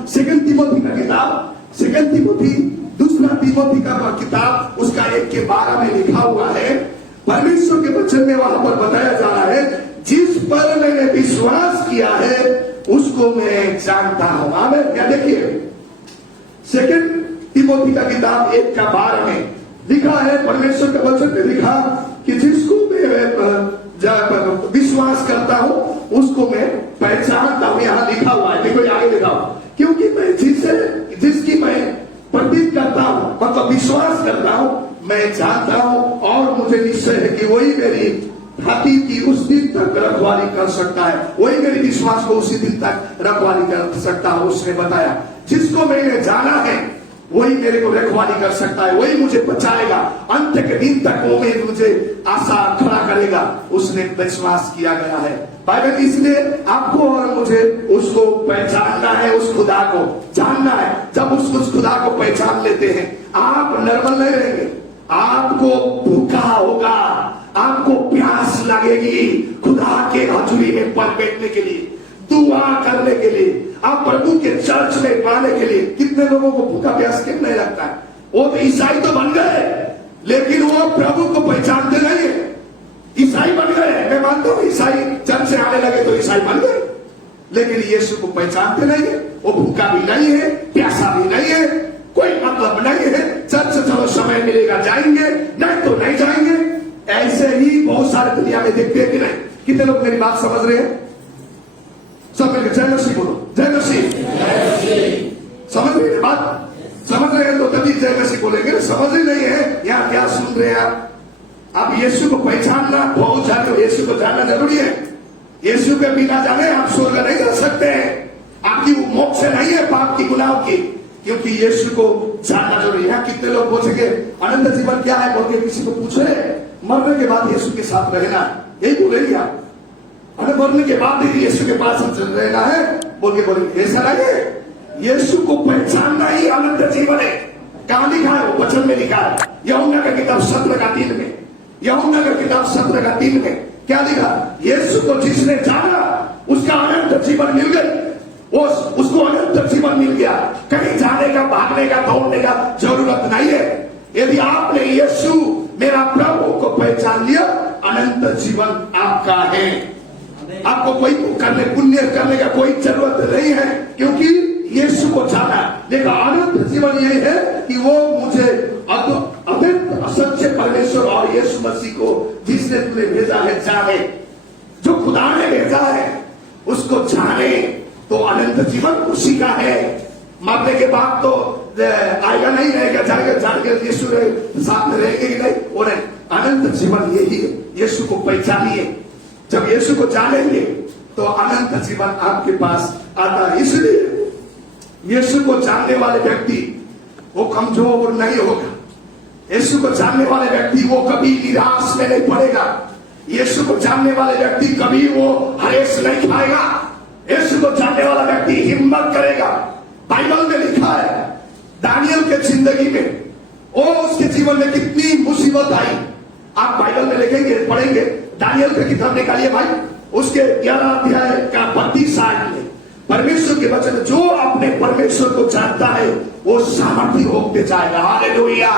2 तीमोथी का किताब, 2 तीमोथी, 2 तीमोथी का किताब, उसका 1:12 में लिखा हुआ है। परमेश्वर के वचन में वहां पर बताया जा रहा है, जिस पर मैंने विश्वास किया है उसको मैं जानता हूं। आमीन। क्या देखिए 2 तीमोथी का किताब 1:12 में लिखा है, परमेश्वर के वचन में लिखा कि जिसको मैं विश्वास करता हूं उसको मैं पहचानता हूं। यहां लिखा हुआ है, देखो आगे लिखा हुआ, क्योंकि मैं जिसकी मैं प्रतीत करता हूं, मतलब विश्वास करता हूं, मैं जानता हूं और मुझे निश्चय है कि वही मेरी छाती की उस दिन तक रखवाली कर सकता है, वही मेरे विश्वास को उसी दिन तक रखवाली कर सकता है। उसने बताया जिसको मैंने जाना है वही मेरे को रखवाली कर सकता है, वही मुझे बचाएगा, अंत के दिन तक वो मुझे आशा खड़ा करेगा। उसने विश्वास किया गया है बाइबल। इसलिए आपको और मुझे उसको पहचानना है, उस खुदा को जानना है। जब उस खुदा को पहचान लेते हैं, आप नॉर्मल नहीं रहेंगे, आपको भूखा होगा, आपको प्यास लगेगी खुदा के हजूरी में पर बैठने के लिए, दुआ करने के लिए, आप प्रभु के चर्च में पाने के लिए। कितने लोगों को भूखा प्यास क्यों नहीं लगता है? वो तो ईसाई तो बन गए, लेकिन वो प्रभु को पहचानते नहीं है। ईसाई बन गए, मैं मानता हूं ईसाई चर्च से आने लगे तो ईसाई बन गए, लेकिन यीशु को पहचानते नहीं है। वो भूखा भी नहीं है, प्यासा भी नहीं है, कोई मतलब नहीं है। चर्च चलो समय मिलेगा जाएंगे, नहीं तो नहीं जाएंगे। ऐसे ही बहुत सारे दुनिया में देखते हैं कि नहीं? कितने लोग मेरी बात समझ रहे हैं? सब मिलकर जय मसीह बोलो, जय मसीह। समझ रहे हैं बात? समझ रहे हैं तो तभी जय मसीह बोलेंगे। समझ ही नहीं है यहाँ क्या सुन रहे हैं आप? अब यीशु को पहचानना बहुत ज्यादा, यीशु को जानना जरूरी है। यीशु के बिना जाने आप स्वर्ग नहीं जा सकते हैं। आपकी मोक्ष नहीं है पाप की, गुनाहों की, क्योंकि यीशु को जानना जरूरी है। यहाँ कितने लोग पूछेंगे अनंत जीवन क्या है बोल के किसी को पूछ रहे, मरने के बाद यीशु के साथ रहना, यही बोलेंगे आप। अरे मरने के बाद ही यीशु के पास रहना है बोल के बोलेंगे, ऐसा नहीं है। यीशु को पहचानना ही अनंत जीवन है। कहां लिखा है? वो वचन में लिखा है, यूहन्ना का किताब 17:3 में। यूहन्ना का किताब 17:3 में क्या लिखा? यीशु को जिसने जाना उसका अनंत जीवन मिल गई, उसको अनंत जीवन मिल गया। कहीं जाने का, भागने का, दौड़ने का जरूरत नहीं है। यदि आपने यीशु मेरा प्रभु को पहचान लिया, अनंत जीवन आपका है। आपको कोई पुण्य करने का कोई जरूरत नहीं है, क्योंकि यीशु को जाना। लेकिन अनंत जीवन ये है कि वो मुझे अनंत सच्चे परमेश्वर और यीशु मसीह को जिसने तुमने भेजा है जाने। जो खुदा ने भेजा है उसको जाने, तो अनंत जीवन उसी का है। मरने के बाद तो आएगा नहीं, रहेगा, जाएगा, जाएगा, यीशु साथ में रहेंगे ही नहीं। और अनंत जीवन यही है। यीशु को पहचानिए। जब यीशु को जानेंगे तो अनंत जीवन आपके पास आता है। इसलिए यीशु को जानने वाले व्यक्ति वो कमजोर नहीं होगा। यीशु को जानने वाले व्यक्ति वो कभी निराश में नहीं पड़ेगा। यीशु को जानने वाले व्यक्ति कभी वो हरेश नहीं खाएगा। यीशु को जानने वाला व्यक्ति हिम्मत करेगा। बाइबल में लिखा है दानियल के जिंदगी में वो उसके जीवन में कितनी मुसीबत आई। आप बाइबल में लिखेंगे, पढ़ेंगे, दानियल की किताब निकालिए भाई, उसके 11 अध्याय का 32 आयत में परमेश्वर के वचन, जो अपने परमेश्वर को जानता है वो सामर्थी होते जाएगा। हालेलुया।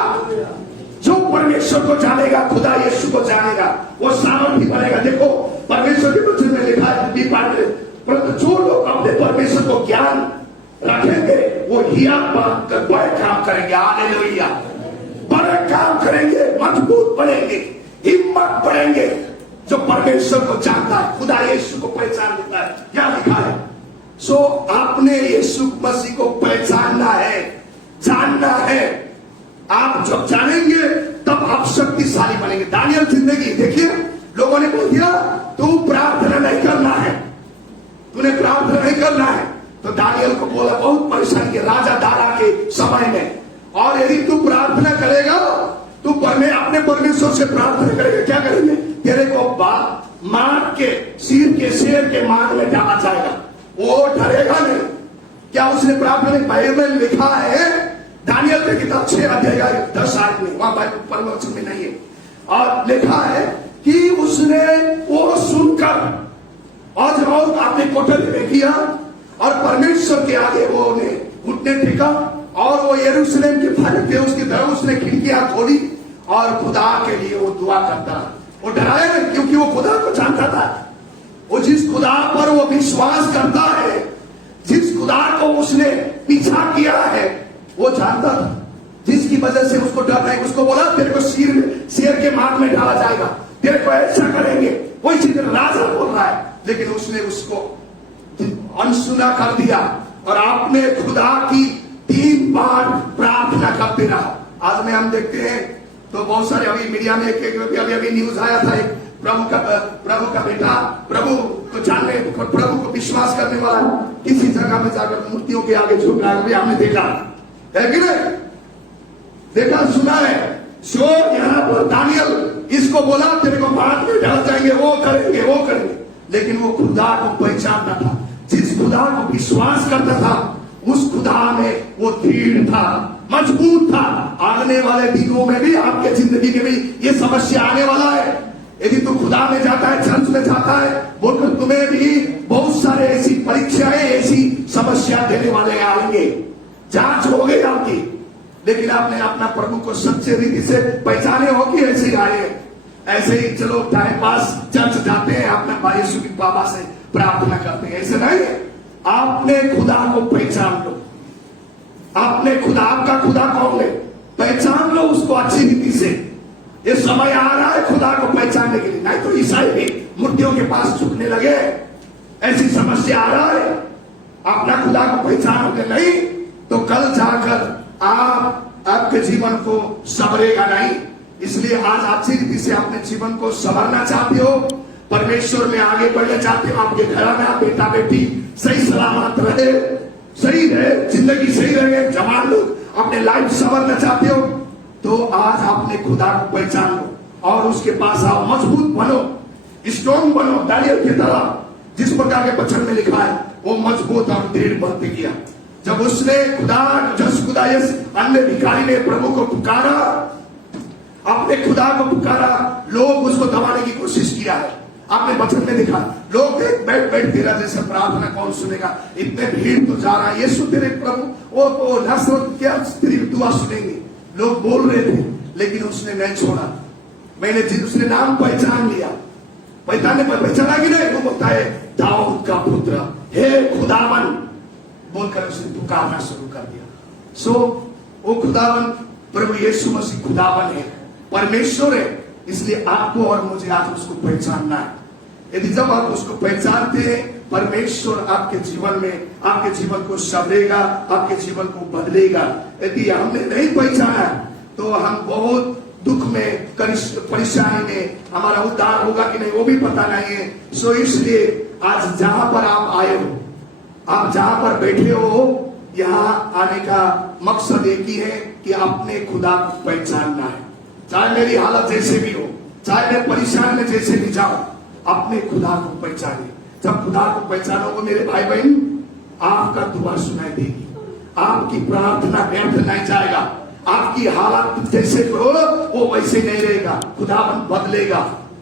जो परमेश्वर को जानेगा, खुदा यीशु को जानेगा, वो सामर्थी बनेगा। देखो परमेश्वर के वचन में लिखा है, परंतु जो लोग अपने परमेश्वर को ज्ञान रखेंगे वो हियाव बात कर बड़े काम करेंगे। हालेलुया। बड़े काम करेंगे, मजबूत बनेंगे, हिम्मत बढ़ेंगे। जो परमेश्वर को जानता है, खुदा यीशु को पहचान लेता है, क्या लिखा है? सो आपने यीशु मसीह को पहचानना है, जानना है। आप जब जानेंगे तब आप शक्तिशाली बनेंगे। दानियल जिंदगी देखिए, लोगों ने बोल दिया तू प्रार्थना नहीं करना है, तूने प्रार्थना नहीं करना है, तो दानियल को बोला बहुत परेशानी है राजा दारा के समय में। और यदि तू प्रार्थना करेगा तू अपने परमेश्वर से प्रार्थना करेगा, क्या करेंगे? तेरे को मार के शेर के मार में डाला जाएगा, वो डरेगा नहीं। क्या उसने प्रार्थना? बाइबल में लिखा है दानियल की किताब 6 अध्याय 10 आयत में, वहां परमेश्वर में नहीं है, और लिखा है कि उसने वो सुनकर और आपने कोठरी में किया और परमेश्वर के आगे वो घुटने टेका और वो यरूशलेम के फाटक थे उसकी तरफ उसने खिड़कियां खोली और खुदा के लिए वो दुआ करता। वो डराया नहीं, क्योंकि वो खुदा को जानता था। वो जिस खुदा पर वो विश्वास करता है, जिस खुदा को उसने पीछा किया है, वो जानता था, जिसकी वजह से उसको डर नहीं। उसको बोला तेरे को शेर के मार में डाला जाएगा, तेरे को ऐसा करेंगे। वही चीज राजा बोल रहा है, लेकिन उसने उसको अनसुना कर दिया और आपने खुदा की 3 बार प्रार्थना करते रहा। आज में हम देखते हैं तो बहुत सारे अभी मीडिया में अभी न्यूज आया था, एक प्रभु का बेटा प्रभु को जानने, प्रभु को विश्वास करने वाला किसी जगह में जाकर मूर्तियों के आगे झुक रहा है। हमने देखा है कि नहीं? देखा, सुना है। सो यहाँ पर दानियल इसको बोला तेरे को बात में डाल जाएंगे, वो करेंगे, लेकिन वो खुदा को पहचानता था। जिस खुदा को विश्वास करता था उस खुदा में वो दृढ़ था, मजबूत था। आने वाले दिनों में भी आपके जिंदगी में भी ये समस्या आने वाला है। यदि तू खुदा में जाता है, चर्च में जाता है, बोलकर तुम्हें भी बहुत सारे ऐसी परीक्षाएं, ऐसी समस्या देने वाले आएंगे, जांच हो गई आपकी, लेकिन आपने अपना प्रभु को सच्चे रीति से पहचाने हो कि ऐसे ही आए, ऐसे ही चलो टाइम पास चर्च जाते हैं, अपने भाई यीशु की बाबा से प्रार्थना करते हैं, ऐसे नहीं है। आपने खुदा को पहचान लो, आपने खुदा, आपका खुदा कौन है पहचान लो उसको अच्छी रीति से। ये समय आ रहा है खुदा को पहचानने के लिए, नहीं तो ईसाई भी मूर्तियों के पास झुकने लगे। ऐसी समस्या आ रहा है, अपना खुदा को पहचानोगे नहीं तो कल जाकर आपके जीवन को संवरेगा नहीं। इसलिए आज अच्छी रीति से अपने जीवन को संवारना चाहते हो, परमेश्वर में आगे बढ़ना चाहते हो, आपके घर में आप बेटा बेटी सही सलामत रहे, सही रहे, जिंदगी सही रहे, जवान लोग अपने लाइफ संवारना चाहते हो, तो आज आपने खुदा को पहचान लो और उसके पास आओ, मजबूत बनो, स्ट्रॉन्ग बनो, दानियल की तरह जिस प्रकार के वचन में लिखा है वो मजबूत और दृढ़ बनते गया। जब उसने खुदा यस अन्य भिखारी ने प्रभु को पुकारा, अपने खुदा को पुकारा, लोग उसको दबाने की कोशिश किया है। आपने वचन में देखा लोग बैठ तेरा जैसे प्रार्थना कौन सुनेगा, इतने भीड़ तो जा रहा है, यीशु तेरे प्रभु वो नसरत क्या तेरी दुआ सुनेंगे, लोग बोल रहे थे, लेकिन उसने नहीं छोड़ा। उसने नाम पहचान लिया, पहचाना कि नहीं, वो बोलता है दाऊद का पुत्र, हे खुदावन बोलकर उसने पुकारना शुरू कर दिया। वो खुदावन प्रभु यीशु मसीह खुदावन है, परमेश्वर है, इसलिए आपको और मुझे आज उसको पहचानना है। यदि जब आप उसको पहचानते हैं, परमेश्वर आपके जीवन में आपके जीवन को संवरेगा, आपके जीवन को बदलेगा। यदि हमने नहीं पहचाना तो हम बहुत दुख में, परेशानी में, हमारा उद्धार होगा कि नहीं वो भी पता नहीं है। सो इसलिए आज जहां पर आप आए हो, आप जहां पर बैठे हो, यहाँ आने का मकसद एक ही है कि अपने खुदा को पहचानना है। चाहे मेरी हालत जैसे भी हो, चाहे मैं परेशान में जैसे भी जाऊं, अपने खुदा को पहचाने। जब खुदा को पहचानोगे मेरे भाई बहन, आपका दुआ सुनाई देगी, आपकी प्रार्थना व्यर्थ नहीं जाएगा, आपकी हालत जैसे हो वो वैसे नहीं रहेगा, खुदावन बदलेगा,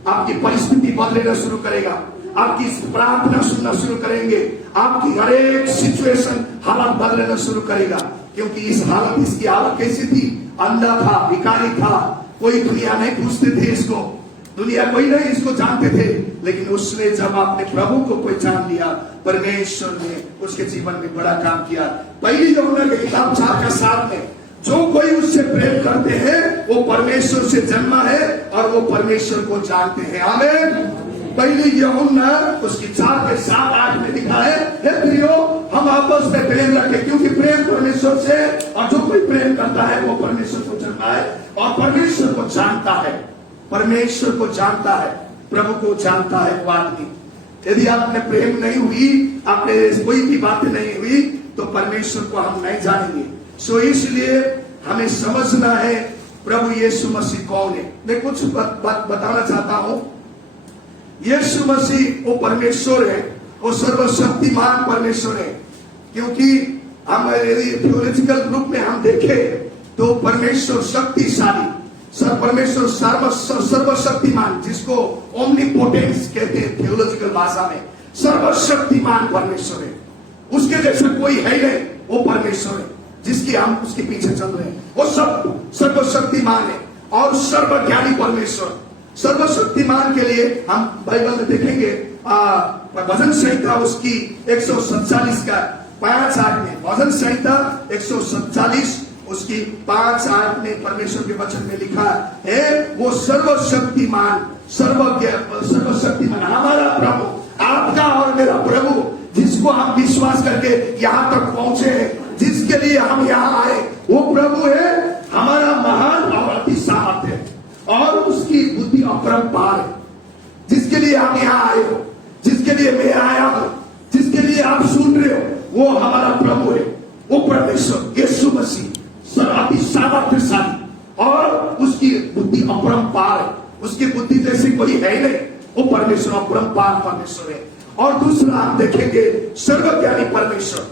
आपकी परिस्थिति बदलेना शुरू करेगा, आपकी प्रार्थना सुनना शुरू करेंगे, आपकी हर एक सिचुएशन हालत बदलना शुरू करेगा। क्योंकि इसकी हालत कैसी थी, अंधा था, भिखारी था, कोई दुनिया नहीं पूछते थे इसको, दुनिया कोई नहीं इसको जानते थे, लेकिन उसने जब अपने प्रभु को पहचान लिया, परमेश्वर ने उसके जीवन में बड़ा काम किया। पहली यूहन्ना की किताब 4:7 में, जो कोई उससे प्रेम करते हैं वो परमेश्वर से जन्मा है और वो परमेश्वर को जानते हैं। आमीन। पहली यूहन्ना उसकी 4:7-8 में लिखा है, हे प्रियो हम आपस में प्रेम रखें, क्योंकि प्रेम परमेश्वर से, और जो कोई प्रेम करता है वो परमेश्वर को जन्मा है और परमेश्वर को जानता है। परमेश्वर को जानता है, प्रभु को जानता है वो आदमी। यदि आप में प्रेम नहीं हुई, आपने कोई भी बात नहीं हुई, तो परमेश्वर को हम नहीं जानेंगे। सो इसलिए हमें समझना है प्रभु यीशु मसीह कौन है। मैं कुछ बताना चाहता हूं। यीशु मसीह वो परमेश्वर है, वो सर्वशक्तिमान परमेश्वर है। क्योंकि हम यदि थियोलॉजिकल रूप में हम देखें तो परमेश्वर शक्तिशाली, परमेश्वर सर्वशक्तिमान, जिसको ओमनीपोटेंस कहते हैं थियोलॉजिकल भाषा में, सर्वशक्तिमान परमेश्वर है। उसके जैसा कोई है नहीं, वो परमेश्वर है जिसकी हम उसके पीछे चल रहे हैं। वो सब सर्वशक्तिमान है और सर्वज्ञानी परमेश्वर। सर्वशक्तिमान के लिए हम बाइबल में देखेंगे, भजन संहिता उसकी 147 का 5:8 में, भजन संहिता 147 उसकी 5:8 में परमेश्वर के वचन में लिखा है, वो सर्वशक्तिमान, सर्वशक्तिमान हमारा प्रभु, आपका और मेरा प्रभु, जिसको हम विश्वास करके यहाँ तक पहुंचे हैं, जिसके लिए हम यहाँ आए, वो प्रभु है हमारा महान और अति सामर्थ्य है और उसकी बुद्धि अपरंपार है। जिसके लिए हम यहाँ आए हो, जिसके लिए मैं आया हूं, जिसके लिए आप सुन रहे हो, वो हमारा प्रभु है, वो परमेश्वर यीशु मसीह अति सामर्थ्यशाली और उसकी बुद्धि अपरंपार है। उसकी बुद्धि जैसी कोई है नहीं, वो परमेश्वर अपरंपार परमेश्वर है। और दूसरा हम देखेंगे सर्वज्ञानी परमेश्वर।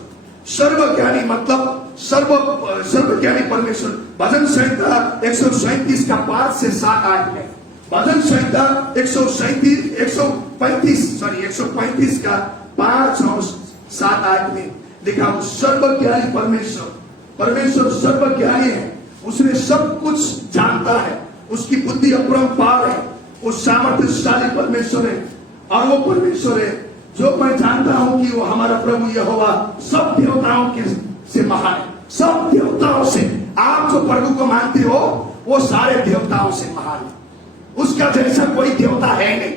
सर्वज्ञानी मतलब सर्वज्ञानी परमेश्वर। भजन संहिता 137 का 5 से 7-8 में, भजन संहिता 135 का 5 और 7-8 में लिखा, सर्वज्ञानी परमेश्वर, परमेश्वर सर्वज्ञानी है, उसने सब कुछ जानता है, उसकी बुद्धि अपरंपार है, वो सामर्थ्यशाली परमेश्वर है। और वो परमेश्वर है जो मैं जानता हूं कि वो हमारा प्रभु यहोवा सब देवताओं के से महान है, सब देवताओं से। आप जो प्रभु को मानते हो वो सारे देवताओं से महान है, उसका जैसा कोई देवता है नहीं।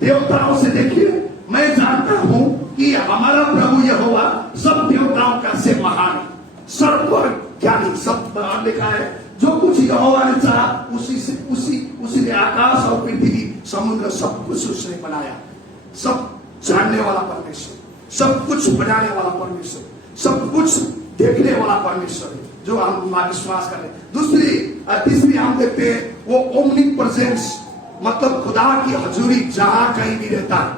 देवताओं से देखिए, मैं जानता हूं कि हमारा प्रभु यहोवा सब देवताओं का से महान है, सर्वज्ञानी। सब लिखा है जो कुछ यहोवा ने चाहा उसी ने आकाश और पृथ्वी समुद्र सब कुछ उसने बनाया। सब जानने वाला परमेश्वर, सब कुछ बनाने वाला परमेश्वर, सब कुछ देखने वाला परमेश्वर है जो हम विश्वास करें। तीसरी हम देखते हैं वो ओमनी प्रेजेंस, मतलब खुदा की हजूरी जहां कहीं भी रहता है।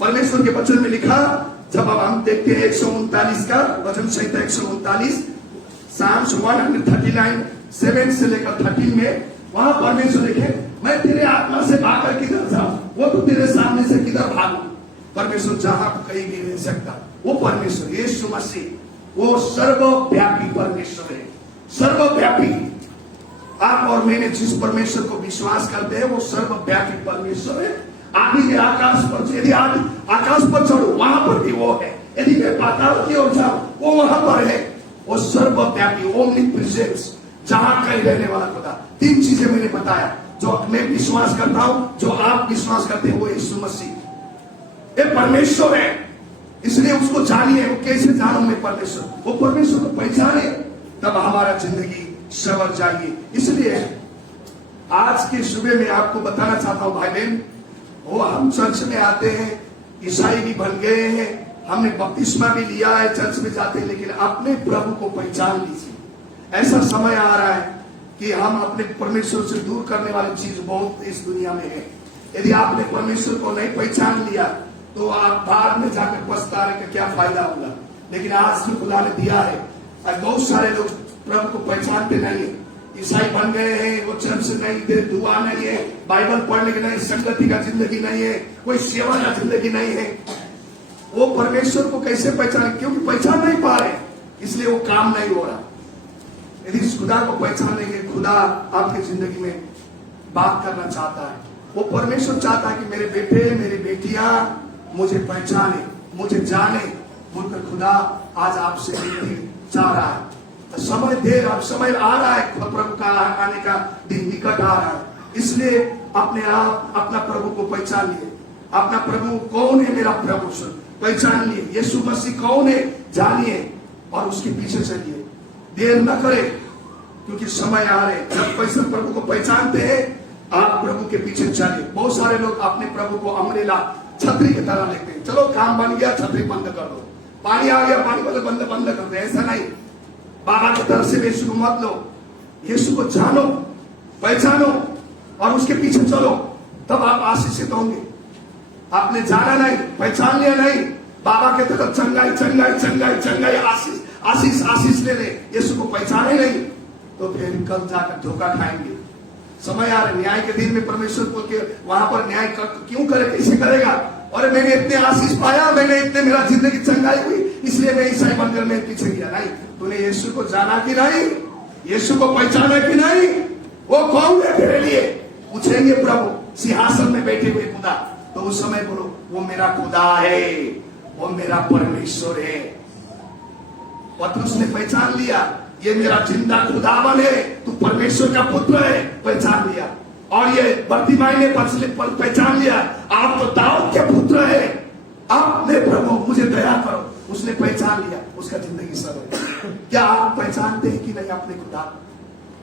परमेश्वर के वचन में लिखा, जब अब हम देखते हैं 139 का वचन संहिता 139 Psalms 139 7 से लेकर 13 में, वहां परमेश्वर लिखे, मैं तेरे आत्मा से भागकर किधर जाऊं, वो तो तेरे सामने से किधर भागूं। परमेश्वर जहां कहीं भी रह सकता, वो परमेश्वर यीशु मसीह वो सर्वव्यापी परमेश्वर है, सर्वव्यापी। आप और मैंने जिस परमेश्वर को विश्वास करते हैं वो सर्वव्यापी परमेश्वर है। आदि के आकाश पर, यदि आकाश पर चढ़ो वहां पर भी वो है, यदि मैं पाताल की ओर जाऊं वो वहां पर है। वो सर्वव्यापी ओमनी प्रेजेंस, जहां कहीं रहने वाला खुदा। 3 चीजें मैंने बताया जो मैं विश्वास करता हूं, जो आप विश्वास करते हैं, वो यीशु मसीह ये परमेश्वर है। इसलिए उसको जानिए। वो कैसे जानूं मैं परमेश्वर? वो परमेश्वर को पहचाने, तब हमारा जिंदगी संवर जाएगी। इसलिए आज के सुबह में आपको बताना चाहता हूं भाई बहन, वो हम चर्च में आते हैं, ईसाई भी बन गए हैं, हमने बपतिस्मा भी लिया है, चर्च में जाते हैं, लेकिन अपने प्रभु को पहचान लीजिए। ऐसा समय आ रहा है कि हम अपने परमेश्वर से दूर करने वाली चीज बहुत इस दुनिया में है। यदि आपने परमेश्वर को नहीं पहचान लिया तो आप बाद में जाकर पछताने का क्या फायदा होगा। लेकिन आज जो खुदा ने दिया है, बहुत सारे लोग प्रभु को पहचानते नहीं है, ईसाई बन गए हैं, वो चर्च नहीं दे, दुआ नहीं है, बाइबल पढ़ने की नहीं, संगति का जिंदगी नहीं है, कोई सेवा का जिंदगी नहीं है। वो परमेश्वर को कैसे पहचाने? क्योंकि पहचान नहीं पा रहे, इसलिए वो काम नहीं हो रहा। यदि इस खुदा को पहचानेंगे, खुदा आपकी जिंदगी में बात करना चाहता है। वो परमेश्वर चाहता है कि मेरे बेटे मेरी बेटियां मुझे पहचाने, मुझे जाने, बोलकर खुदा आज आपसे मिलने चाह रहा है। समय आ रहा है, प्रभु का आने का दिन निकट आ रहा है। इसलिए अपने आप अपना प्रभु को पहचान लिए। अपना प्रभु कौन है? मेरा प्रभु पहचान लिए। यीशु मसीह कौन है जानिए और उसके पीछे चलिए, देर न करे, क्योंकि समय आ रहे जब पैसे प्रभु को पहचानते हैं, आप प्रभु के पीछे चलिए। बहुत सारे लोग अपने प्रभु को अमरेला छतरी की तरह लेते हैं। चलो काम बन गया, छतरी बंद कर दो, पानी आ गया, पानी बंद कर दो। ऐसा नहीं, बाबा की तरफ से यीशु को मत लो, यीशु को जानो, पहचानो और उसके पीछे चलो, तब आप आशीषित होंगे। आपने जाना नहीं, पहचान लिया नहीं, बाबा के तरफ चंगाई आशीष ले ले, यीशु को पहचाने नहीं, तो फिर कल जाकर धोखा खाएंगे। समय आ रहा, न्याय के दिन में परमेश्वर को वहां पर न्याय क्यों करे, कैसे करेगा? और मैंने इतने आशीष पाया, मैंने इतने मेरा जिंदगी चंगाई हुई, इसलिए मैं ईसाई बनकर मैं पीछे गया। नहीं, तूने यीशु को जाना कि नहीं? यीशु को पहचाना कि नहीं? वो कौन है तेरे लिए? पूछेंगे प्रभु सिंहासन में बैठे हुए खुदा, तो उस समय बोलो वो मेरा खुदा है, वो मेरा परमेश्वर है। पतरस ने पहचान लिया, ये मेरा जिंदा खुदावन है, तू परमेश्वर का पुत्र है, पहचान लिया। और ये बर्तिमाई ने पहचान लिया, आप तो दाऊद के पुत्र है, आपने प्रभु मुझे दया करो, उसने पहचान लिया, उसका जिंदगी सरल है। क्या आप पहचानते हैं कि नहीं अपने खुदा?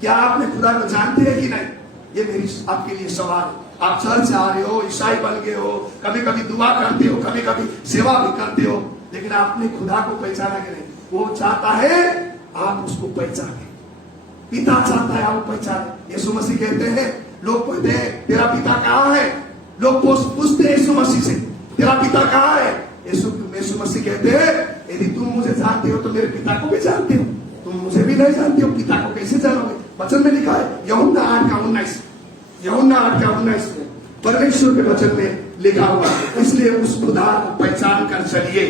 क्या आपने खुदा को जानते हैं कि नहीं? ये मेरी आपके लिए सवाल है। आप चर्च आ रहे हो, ईसाई बन गए हो, कभी कभी दुआ करते हो, कभी कभी सेवा भी करते हो, लेकिन आपने खुदा को पहचाना कि नहीं? वो चाहता है आप उसको पहचाने, पिता चाहता है आप पहचाने। यीशु मसीह कहते हैं, लोग पूछते हैं तेरा पिता कहाँ है? लोग पूछते हैं यीशु मसीह से, तेरा पिता कहाँ है? यीशु मसीह कहते हैं, यदि तुम मुझे जानते हो तो मेरे पिता को भी जानते हो, तुम मुझे भी नहीं जानते हो, पिता को कैसे जानोगे? वचन में लिखा है, यूहन्ना 8:19 में परमेश्वर के वचन में लिखा हुआ है। इसलिए उस खुदा को पहचान कर चलिए,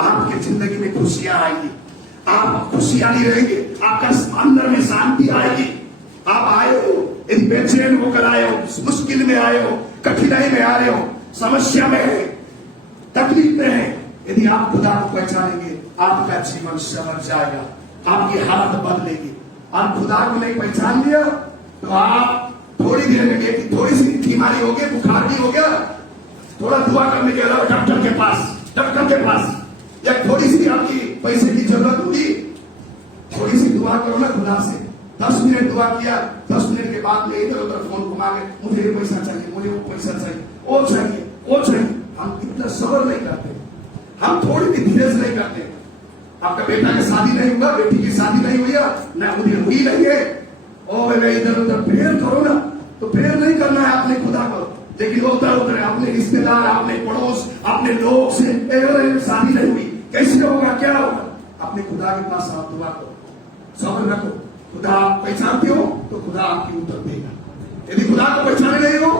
आपकी जिंदगी में खुशियां आएगी, आप खुशहाली रहेंगे, आपका अंदर में शांति आएगी। आप आए हो, यदि बेचैन होकर आए हो, मुश्किल में आए हो, कठिनाई में आ रहे हो, समस्या में है, तकलीफ में है, यदि आप खुदा को पहचानेंगे, आपका जीवन संवर जाएगा, आपकी हालत बदलेगी। आप खुदा को नहीं पहचान लिया तो आप थोड़ी देर में थोड़ी सी बीमारी हो गई, बुखार भी हो गया, थोड़ा दुआ करने के अलावा डॉक्टर के पास, या थोड़ी सी आपकी पैसे की जरूरत हुई, थोड़ी सी दुआ करो ना खुदा से, 10 मिनट दुआ किया, 10 मिनट के बाद में इधर उधर फोन घुमा के मुझे ये पैसा चाहिए, मुझे वो पैसा चाहिए, वो चाहिए, वो चाहिए। हम इतना सब्र नहीं करते, हम थोड़ी भी धीरज नहीं करते। आपका बेटा की शादी नहीं हुआ, बेटी की शादी नहीं हुई, ना मुझे हुई नहीं है, और इधर उधर प्रेयर करो ना, तो प्रेयर नहीं करना है अपने खुदा को, लेकिन उधर उधर अपने रिश्तेदार, अपने पड़ोस, अपने लोग से शादी नहीं हुई, कैसे होगा, क्या होगा? अपने खुदा के पास आप दुआ करो, सब्र रखो। खुदा आप पहचानते हो तो खुदा आपकी उत्तर देगा। यदि खुदा को पहचाने नहीं हो,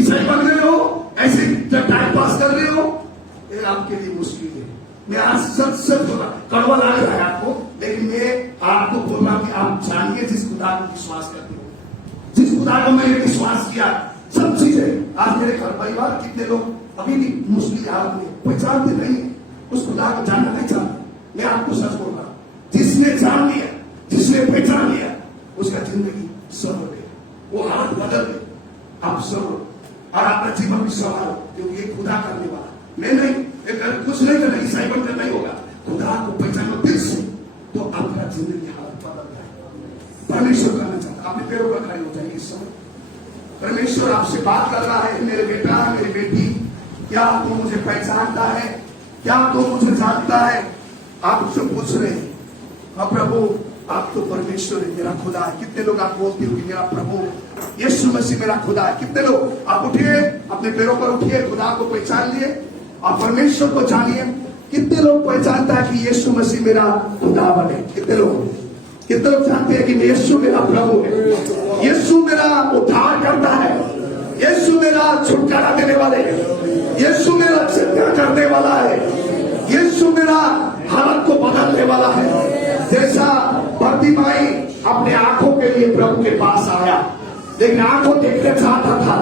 ईसाई बन रहे हो, ऐसे टाइम पास कर रहे हो, ये आपके लिए मुश्किल है। मैं आज सच बोला, कड़वा लग रहा है आपको, लेकिन मैं आपको बोल रहा हूं कि आप जानिए जिस खुदा को विश्वास करते हो, जिस खुदा को मैंने विश्वास किया, सब चीजें आज मेरे घर परिवार कितने लोग अभी भी मुश्किल हालत में पहचानते नहीं है, उस खुदा को जानना नहीं चाहते। मैं आपको सच बोल रहा हूं, जिसने जान लिया, जिसने पहचान लिया, उसका जिंदगी सरल है, वो हाथ बदल गए। आप सरल और अपना जीवन भी संभालो, क्योंकि ये खुदा करने वाला, मैं नहीं, कुछ नहीं करना, ईसाई बनकर नहीं होगा। खुदा को पहचानो दिल से, तो आपका जिंदगी हालत बदल जाएगा। परमेश्वर करना चाहता, अपने पैरों पर खड़े हो जाइए इस समय। परमेश्वर आपसे बात कर रहा है, मेरे बेटा, मेरी बेटी, क्या तू मुझे पहचानता है? क्या तू मुझे जानता है? आप उससे पूछ रहे हैं, हाँ प्रभु आप तो परमेश्वर है, मेरा खुदा है। कितने लोग आप बोलते हो कि मेरा प्रभु यीशु मसीह मेरा खुदा है? कितने लोग आप उठिए, अपने पैरों पर उठिए, खुदा को पहचान लिए और परमेश्वर को जानिए। कितने लोग पहचानता है कि यीशु मसीह मेरा खुदा बने? कितने लोग जानते हैं कि यीशु मेरा प्रभु है, यीशु मेरा उद्धार करता है, यीशु मेरा छुटकारा देने वाले है, यीशु मेरा चिंता करने वाला है, यीशु मेरा हालत को बदलने वाला है। जैसा बर्तिमाई अपने आंखों के लिए प्रभु के पास आया, लेकिन आंखों देखना चाहता था,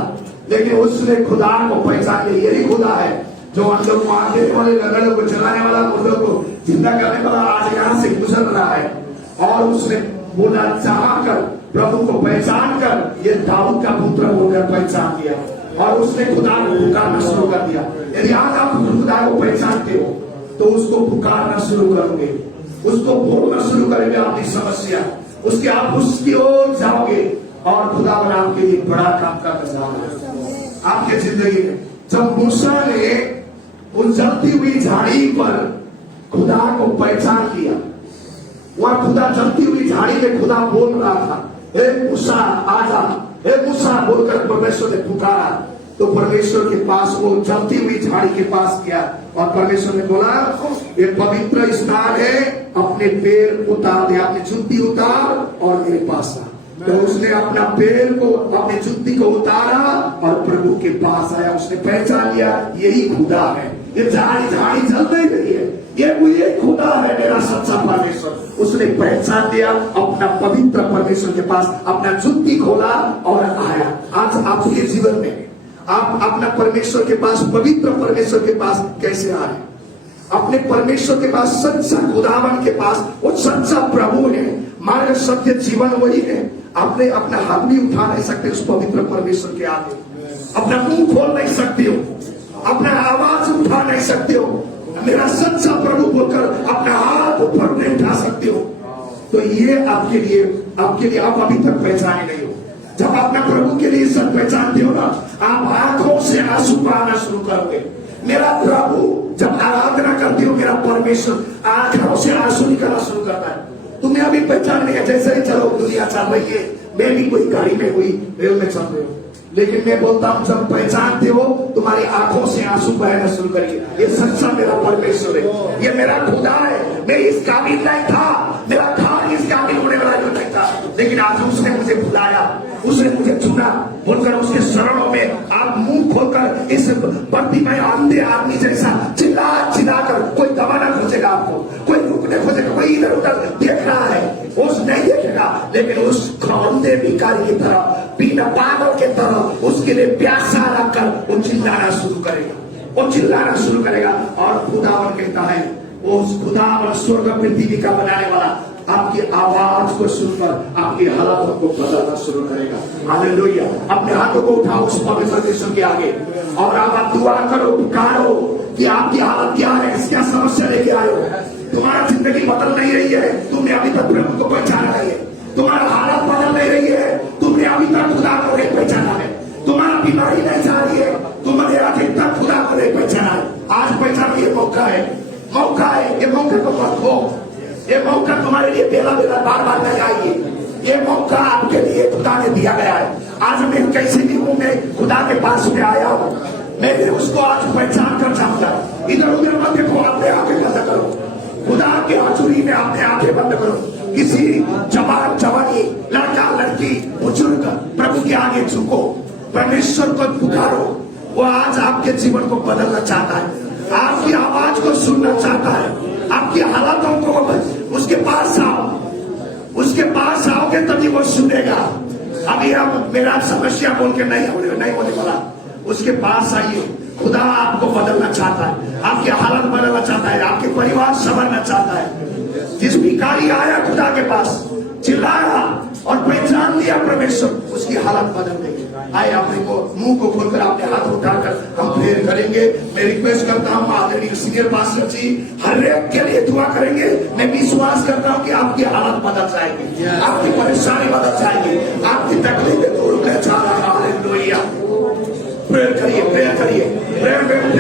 लेकिन उसने खुदा को पहचान लिया, यही खुदा है जो अंदर को आंखें वाले, लंगड़ों को चलाने वाला, मुर्दों को जिंदा करने वाला, आज यहाँ से गुजर रहा है। और उसने बोला, चाहकर प्रभु को पहचान कर ये दाऊद का पुत्र होकर पहचान लिया, और उसने खुदा को पुकारना शुरू कर दिया। यदि आज आप खुदा को पहचानते हो तो उसको पुकारना शुरू करोगे, उसको बोलना शुरू करेंगे अपनी समस्या, उसके आप उसकी ओर जाओगे, और खुदा आपके लिए बड़ा काम कर जाओगे आपके जिंदगी में। जब मूसा ने उन जलती हुई झाड़ी पर खुदा को पहचान लिया, वह खुदा जलती हुई झाड़ी में खुदा बोल रहा था, हे मूसा आजा, हे मूसा बोलकर परमेश्वर ने पुकारा, तो परमेश्वर के पास वो जलती हुई झाड़ी के पास गया, और परमेश्वर ने बोला, ये पवित्र स्थान है, अपने पैर उतार दे, अपनी जूती उतार और मेरे पास आ। तो उसने अपना पैर को, अपनी जूती को उतारा और प्रभु के पास आया। उसने पहचान लिया यही खुदा है, ये झाड़ी जल नहीं रही है, ये खुदा है मेरा सच्चा परमेश्वर। उसने पहचान लिया, अपना पवित्र परमेश्वर के पास अपना जूती खोला और आया। आज आपके जीवन में आप अपना परमेश्वर के पास, पवित्र परमेश्वर के पास कैसे आए? अपने परमेश्वर के पास, सच्चा खुदावन के पास, वो सच्चा प्रभु है, मार्ग सत्य जीवन वही है। आपने अपना हाथ भी उठा नहीं सकते उस पवित्र परमेश्वर के आगे, अपना मुंह खोल नहीं सकते हो, अपना आवाज उठा नहीं सकते हो, मेरा सच्चा प्रभु बोलकर अपना हाथ ऊपर नहीं उठा सकते हो। तो ये आपके लिए आप अभी तक पहचाने नहीं हो। जब अपना प्रभु के लिए सब पहचानते हो ना, आप आंखों से आंसू बहाना शुरू करोगे। मेरा प्रभु, जब आराधना करती हो, मेरा परमेश्वर आंखों से आंसू निकालना शुरू करता है। तुम्हें अभी पहचान नहीं है, जैसे ही चलो दुनिया चल रही है, मैं भी कोई गाड़ी में हुई, रेल में चल रहे हो, लेकिन मैं बोलता हूं जब पहचानते हो, तुम्हारी आंखों से आंसू बहना शुरू करिए। ये सच्चा मेरा परमेश्वर है, ये मेरा खुदा है। मैं इस काबिल नहीं था, मेरा खान इस काबिल होने वाला नहीं था, लेकिन आज उसने मुझे बुलाया, उसने मुझे चुना, बोलकर उसके शरणों में आप मुंह खोलकर इस बर्तिमाई अंधे आदमी जैसा चिल्ला कर, कोई दवा ना खोजेगा आपको, कोई रुकने खोजेगा, कोई इधर उधर देख रहा है, उस नहीं देखेगा, लेकिन उस अंधे भिखारी की तरह, बिना पागल के तरह उसके लिए प्यासा रखकर वो चिल्लाना शुरू करेगा। और खुदावन कहता है, उस खुदावन स्वर्ग पृथ्वी का बनाने वाला आपकी आवाज को सुनकर आपकी हालातों को बदलना शुरू करेगा। हालेलुया। अपने हाथों को उठाओ उस पवित्र देशों के आगे, और आप दुआ करो, पुकारो कि आपकी हालत क्या है, क्या समस्या लेके आए हो। तुम्हारा जिंदगी बदल नहीं रही है, तुमने अभी तक प्रभु को पहचाना नहीं है, तुम्हारा हालत मौका है, ये मौके को मत खो। ये मौका तुम्हारे लिए बेला बेला बार बार नहीं आएगी। ये मौका आपके लिए खुदा ने दिया गया है। आज मैं कैसे भी हूं, मैं खुदा के पास में आया हूं, मैं भी उसको आज पहचान कर जाऊंगा। इधर उधर मत देखो, अपने आंखें बंद करो, खुदा के हजूरी में अपने आंखें बंद करो। किसी जवान जवानी, लड़का लड़की, बुजुर्ग प्रभु के आगे झुको, परमेश्वर को पुकारो। वो आज आपके जीवन को बदलना चाहता है, आपकी आवाज को सुनना चाहता है, आपकी हालातों को। उसके पास आओ, उसके पास आओगे तभी वो सुनेगा। अभी हम मेरा समस्या बोल के नहीं होने वाला, उसके पास आइए। खुदा आपको बदलना चाहता है, आपकी हालत बदलना चाहता है, आपके परिवार संभलना चाहता है। जिस भिखारी आया खुदा के पास, चिल्लाया और पहचान लिया परमेश्वर, उसकी हालत बदल गई। आए अपने को मुंह को खोलकर अपने हाथ उठाकर हम प्रेयर करेंगे। मैं रिक्वेस्ट करता हूँ आदरणीय सीनियर पास्टर जी हर एक के लिए दुआ करेंगे। मैं विश्वास करता हूँ कि आपकी हालत बदल जाएगी, आपकी परेशानी बदल जाएगी, आपकी तकलीफें दूर कर जा रहा है। हालेलुया। प्रेयर करिए, प्रेयर करिए, प्रेयर में